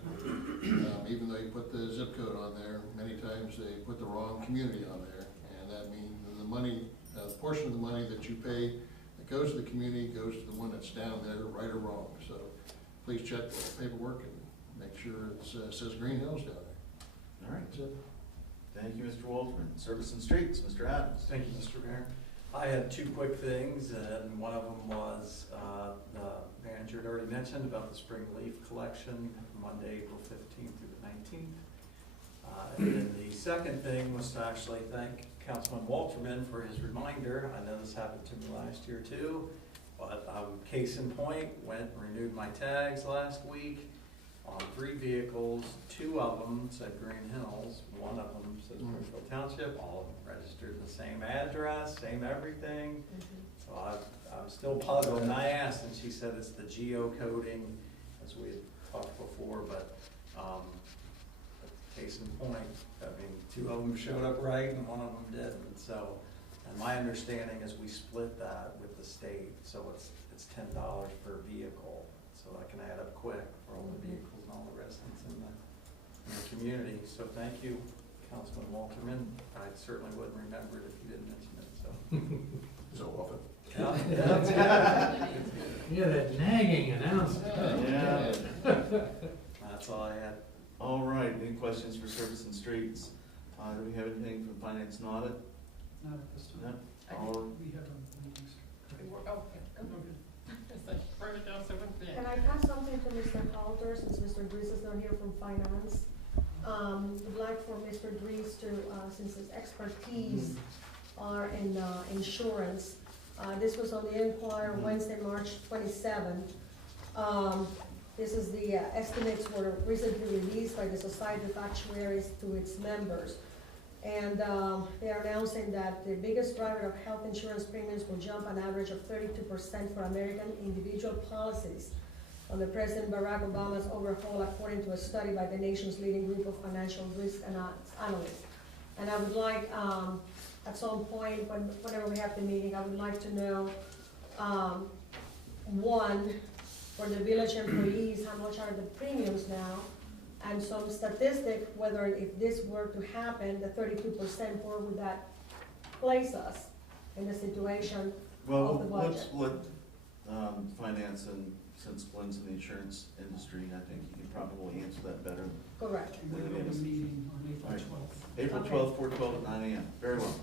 Even though you put the zip code on there, many times they put the wrong community on there, and that means the money, the portion of the money that you pay that goes to the community goes to the one that's down there, right or wrong. So please check the paperwork and make sure it says Greenhills down there. All right. That's it. Thank you, Mr. Walterman. Service and Streets, Mr. Adams. Thank you, Mr. Mayor. I had two quick things, and one of them was the manager had already mentioned about the spring leaf collection, Monday, April 15th through the 19th. And then the second thing was to actually thank Councilman Walterman for his reminder. I know this happened to me last year too, but case in point, went and renewed my tags last week on 3 vehicles. 2 of them said Greenhills, 1 of them said Springfield Township, all of them registered the same address, same everything. So I'm still puzzled, and I asked, and she said it's the geocoding, as we had talked before, but case in point, I mean, 2 of them showed up right and 1 of them didn't. So, and my understanding is we split that with the state, so it's $10 per vehicle, so that can add up quick for all the vehicles and all the residents in the community. So thank you, Councilman Walterman. I certainly wouldn't remember it if you didn't mention it, so. So often. Yeah. Yeah, that nagging announcement. Yeah. That's all I had. All right, any questions for Service and Streets? Do we have anything from Finance and Audit? Not at this No? time. All- We have meetings. Can I pass something to Mr. Halter, since Mr. Dries is not here from finance? Would like for Mr. Dries to, since his expertise are in insurance, this was on the Enquirer Wednesday, March 27th. This is the estimates were recently released by the Society of Actuaries to its members. And they are announcing that the biggest driver of health insurance premiums will jump an average of 32% for American individual policies under President Barack Obama's overhaul, according to a study by the nation's leading group of financial risk analysts. And I would like, at some point, whenever we have the meeting, I would like to know, one, for the village employees, how much are the premiums now? And some statistic, whether if this were to happen, the 32%, where would that place us in the situation of the Well, budget? let's split, finance and, since Glenn's in the insurance industry, I think you can probably answer that better. Correct. And we have a meeting on April Right. 12th. April Okay. 12th, 4/12 at 9 a.m. Very well.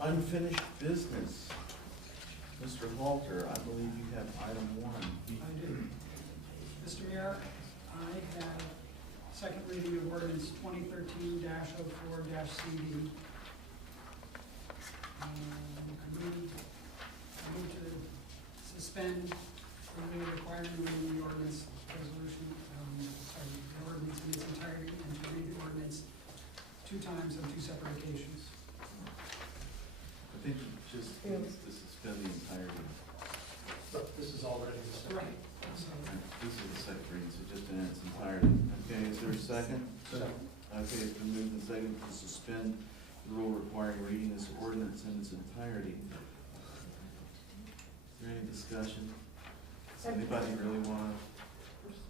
Unfinished business. Mr. Halter, I believe you have item 1. I do. Mr. Mayor, I have second reading of ordinance 2013-04-CD. I move to suspend the requirement of the ordinance resolution, the ordinance in its entirety, and to read the ordinance 2 times on 2 separate occasions. I think you just needs to suspend the entirety. But this is already the second. Right. So, This is the second reading, so just in its entirety. Okay, is there a second? Second. Okay, it's been moved and seconded to suspend the rule requiring reading this ordinance in its entirety. Is there any discussion? Does anybody really want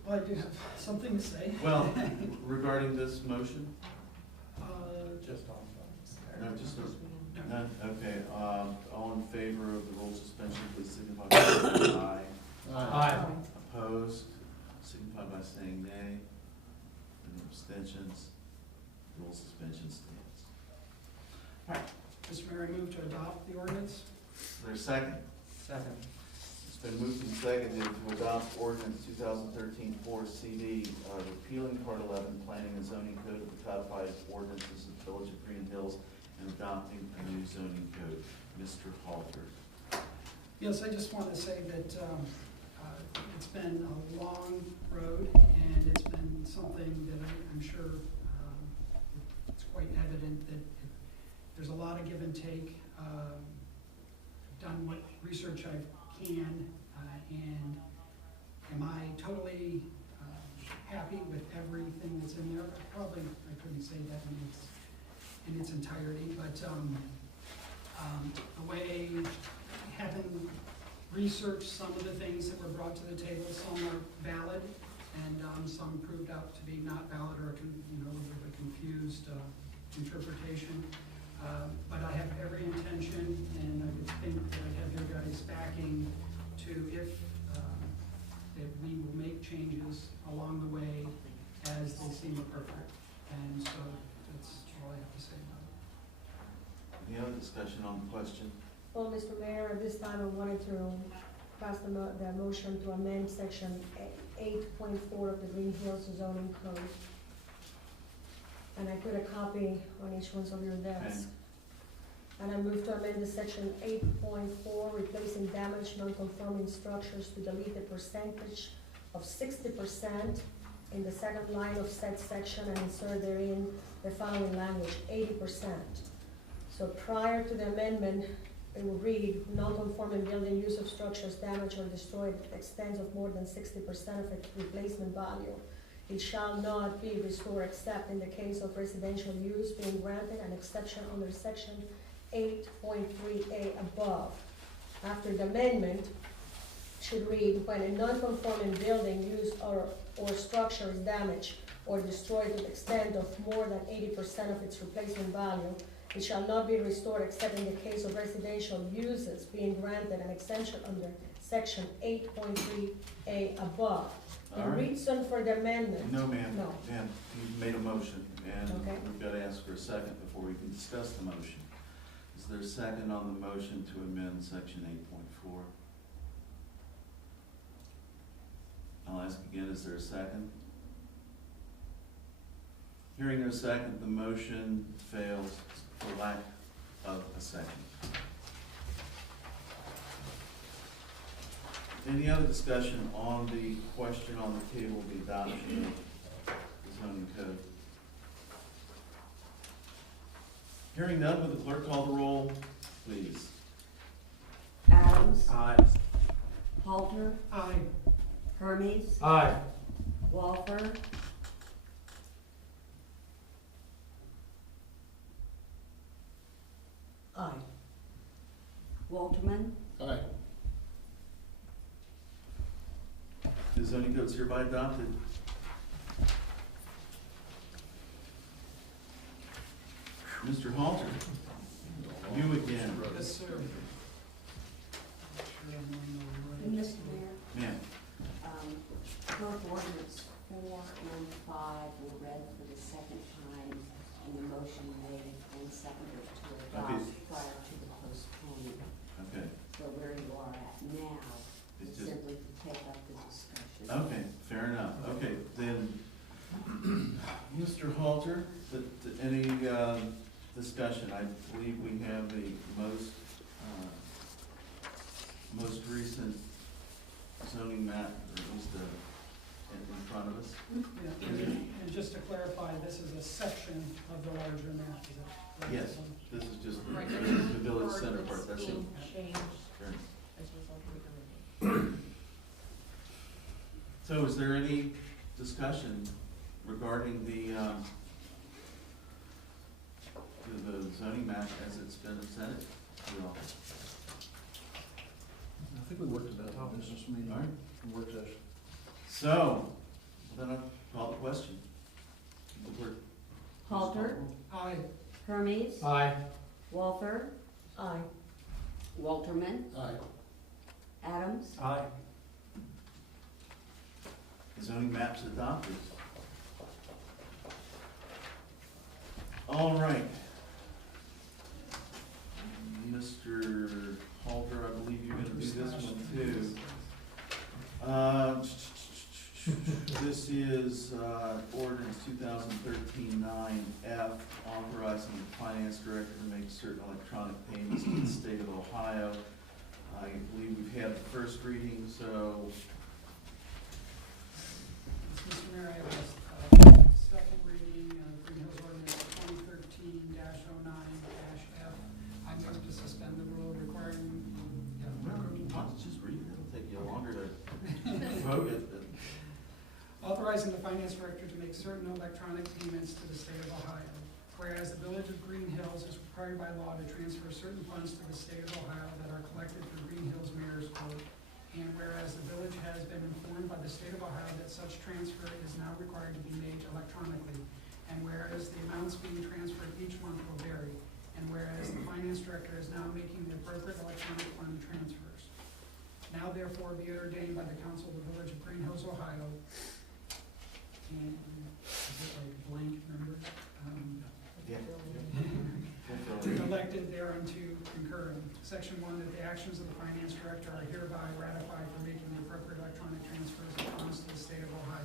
well, I do have something to say. to, well, regarding this motion? Just on. No, just, none, okay, all in favor of the rule suspension, please signify by saying aye. Aye. Opposed, signify by saying nay. Any abstentions? Rule suspension stands. Mr. Mayor, I move to adopt the ordinance. Is there a second? Second. It's been moved and seconded to adopt ordinance 2013-4 CD, repealing Part 11, Planning and Zoning Code of the codified ordinances of the Village of Greenhills and adopting a new zoning code. Mr. Halter. Yes, I just want to say that it's been a long road, and it's been something that I'm sure it's quite evident that there's a lot of give and take. I've done what research I can, and am I totally happy with everything that's in there? Probably, I couldn't say that in its entirety, but the way, having researched some of the things that were brought to the table, some are valid, and some proved out to be not valid, or a a confused interpretation. But I have every intention, and I would think that I have your guys' backing to, if that we will make changes along the way as they seem appropriate. And so that's all I have to say about it. Any other discussion on the question? Well, Mr. Mayor, at this time I wanted to pass the motion to amend section 8.4 of the Greenhills zoning code. And I put a copy on each one of your desks. And I move to amend the section 8.4, replacing damaged non-conforming structures to delete the percentage of 60% in the second line of said section and insert therein the following language, 80%. So prior to the amendment, it will read, non-conforming building use of structures damaged or destroyed extends of more than 60% of its replacement value. It shall not be restored except in the case of residential use being granted an exception under section 8.3A above. After the amendment, should read, when a non-conforming building used or structure is damaged or destroyed to the extent of more than 80% of its replacement value, it shall not be restored except in the case of residential uses being granted an exemption under section 8.3A above. The All right. reason for the amendment. No, ma'am. No. Ma'am, you've made a motion, and Okay. we've got to ask for a second before we can discuss the motion. Is there a second on the motion to amend section 8.4? I'll ask again, is there a second? Hearing no second, the motion fails for lack of a second. Any other discussion on the question on the table, the adoption of the zoning code? Hearing none, will the clerk call the roll, please? Adams, Aye. Halter, Aye. Hermes, Aye. Walper, Aye. Walterman, Aye. The zoning code is hereby adopted. Mr. Halter, you again. Yes, sir. Sure I'm on the right Mr. slide. Mayor. Ma'am, Clerk ordinance 4 and 5 were read for the second time, and the motion made and seconded to adopt Okay. prior to the postponement. okay, So where you are at now is It's just- simply to take up the discussion. okay, fair enough. Okay, then, Mr. Halter, any discussion? I believe we have the most recent zoning map, or at least in front of us. Yeah, and just to clarify, this is a section of the larger map, is that right? Yes, this is just Right, the there's village word center that's part, that's it. being changed Sure. as a result of the amendment. So is there any discussion regarding the zoning map as it's been presented to you all? I think we worked it out in business meeting, All right. work session. So, then I'll call the question. The clerk, please call the Halter, roll. Aye. Hermes, Aye. Walper, Aye. Walterman, Aye. Adams, Aye. The zoning map's adopted. All right. Mr. Halter, I believe you're gonna do this one too. This is ordinance 2013-9F, authorizing the finance director to make certain electronic payments to the state of Ohio. I believe we've had the first reading, so Mr. Mayor, I have a second reading of Greenhills ordinance 2013-09-F. I move to suspend the rule requiring, why don't you just read it? It'll take you longer to vote it. authorizing the finance director to make certain electronic payments to the state of Ohio. Whereas the village of Greenhills is required by law to transfer certain funds to the state of Ohio that are collected through Greenhills Mayor's Court. And whereas the village has been informed by the state of Ohio that such transfer is now required to be made electronically. And whereas the amounts being transferred each month will vary. And whereas the finance director is now making the appropriate electronic fund transfers. Now therefore be it ordained by the council of the village of Greenhills, Ohio. And is it like blank numbers? Yeah. Elected thereunto concurring. Section 1, that the actions of the finance director are hereby ratified for making the appropriate electronic transfers of funds to the state of Ohio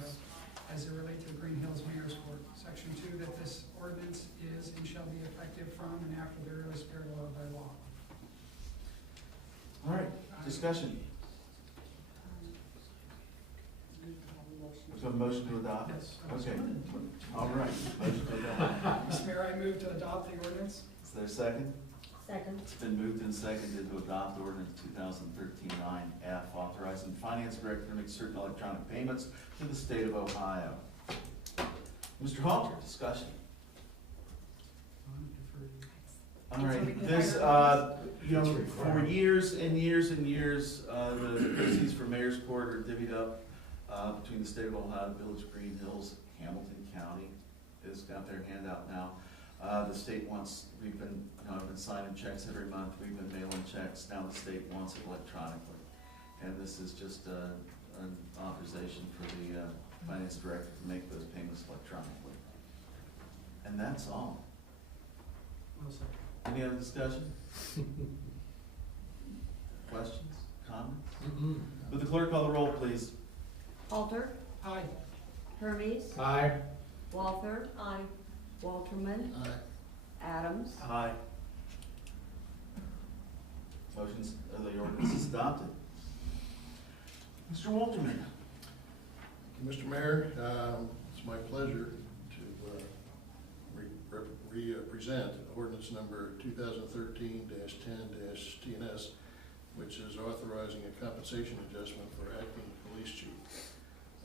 as they relate to the Greenhills Mayor's Court. Section 2, that this ordinance is and shall be effective from and after the earliest period allowed by law. All right, discussion. So motion to adopt? Yes. Okay, all right, motion to adopt. Mr. Mayor, I move to adopt the ordinance. Is there a second? Second. It's been moved and seconded to adopt ordinance 2013-9F, authorizing the finance director to make certain electronic payments to the state of Ohio. Mr. Halter, discussion. All right, this, for years and years and years, the proceeds for mayor's court are divvied up between the state of Ohio, Village of Greenhills, Hamilton County has got their handout now. The state wants, I've been signing checks every month, we've been mailing checks, now the state wants it electronically. And this is just an authorization for the finance director to make those payments electronically. And that's all. Well said. Any other discussion? Questions, comments? Would the clerk call the roll, please? Halter, Aye. Hermes, Aye. Walther, Aye. Walterman, Adams, Aye. Motion's, the ordinance is adopted. Mr. Walterman. Mr. Mayor, it's my pleasure to present ordinance number 2013-10-TNS, which is authorizing a compensation adjustment for acting police chief.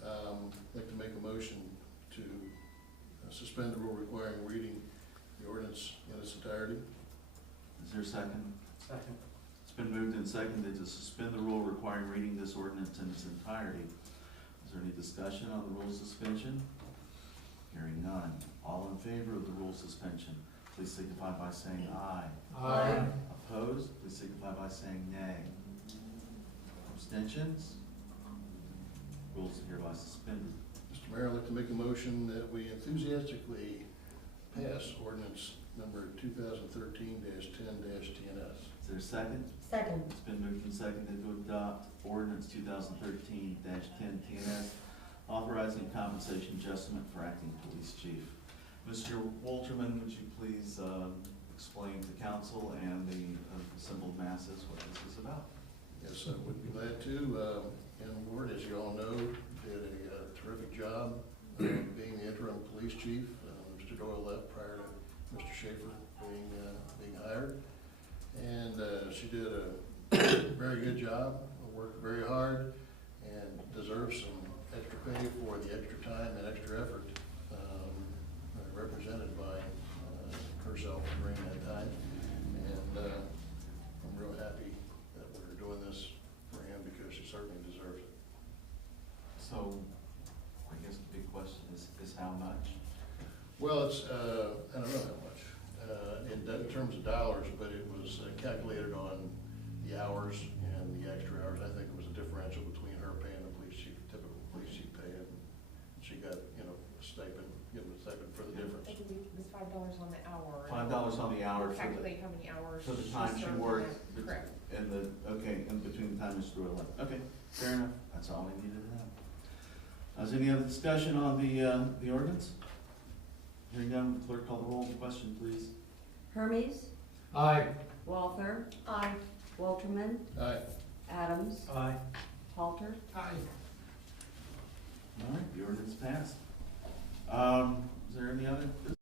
I'd like to make a motion to suspend the rule requiring reading the ordinance in its entirety. Is there a second? Second. It's been moved and seconded to suspend the rule requiring reading this ordinance in its entirety. Is there any discussion on the rule suspension? Hearing none. All in favor of the rule suspension, please signify by saying aye. Aye. Opposed, please signify by saying nay. Abstentions? Rules are hereby suspended. Mr. Mayor, I'd like to make a motion that we enthusiastically pass ordinance number 2013-10-TNS. Is there a second? Second. It's been moved and seconded to adopt ordinance 2013-10-TNS, authorizing compensation adjustment for acting police chief. Mr. Walterman, would you please explain to council and the assembled masses what this is about? Yes, I would be glad to. Ken Ward, as you all know, did a terrific job being the interim police chief. Mr. Doyle left prior to Mr. Schaefer being hired. And she did a very good job, worked very hard, and deserves some extra pay for the extra time and extra effort represented by herself during that time. And I'm real happy that we're doing this for him because she certainly deserves it. So, I guess the big question is how much? Well, it's, I don't know how much, in terms of dollars, but it was calculated on the hours and the extra hours. I think it was a differential between her pay and the police chief, typical police chief pay, and she got, a stipend, a stipend for the difference. It was $5 on the hour. $5 on the hour for the, Calculate how many hours. for the time she served in worked. that. Correct. And in between the time Mr. Doyle left. Okay, fair enough. That's all we needed to know. Is there any other discussion on the ordinance? Hearing none, clerk call the roll. Question, please. Hermes, Aye. Walther, Aye. Walterman, Aye. Adams, Aye. Halter. Aye. All right, the ordinance passed. Is there any other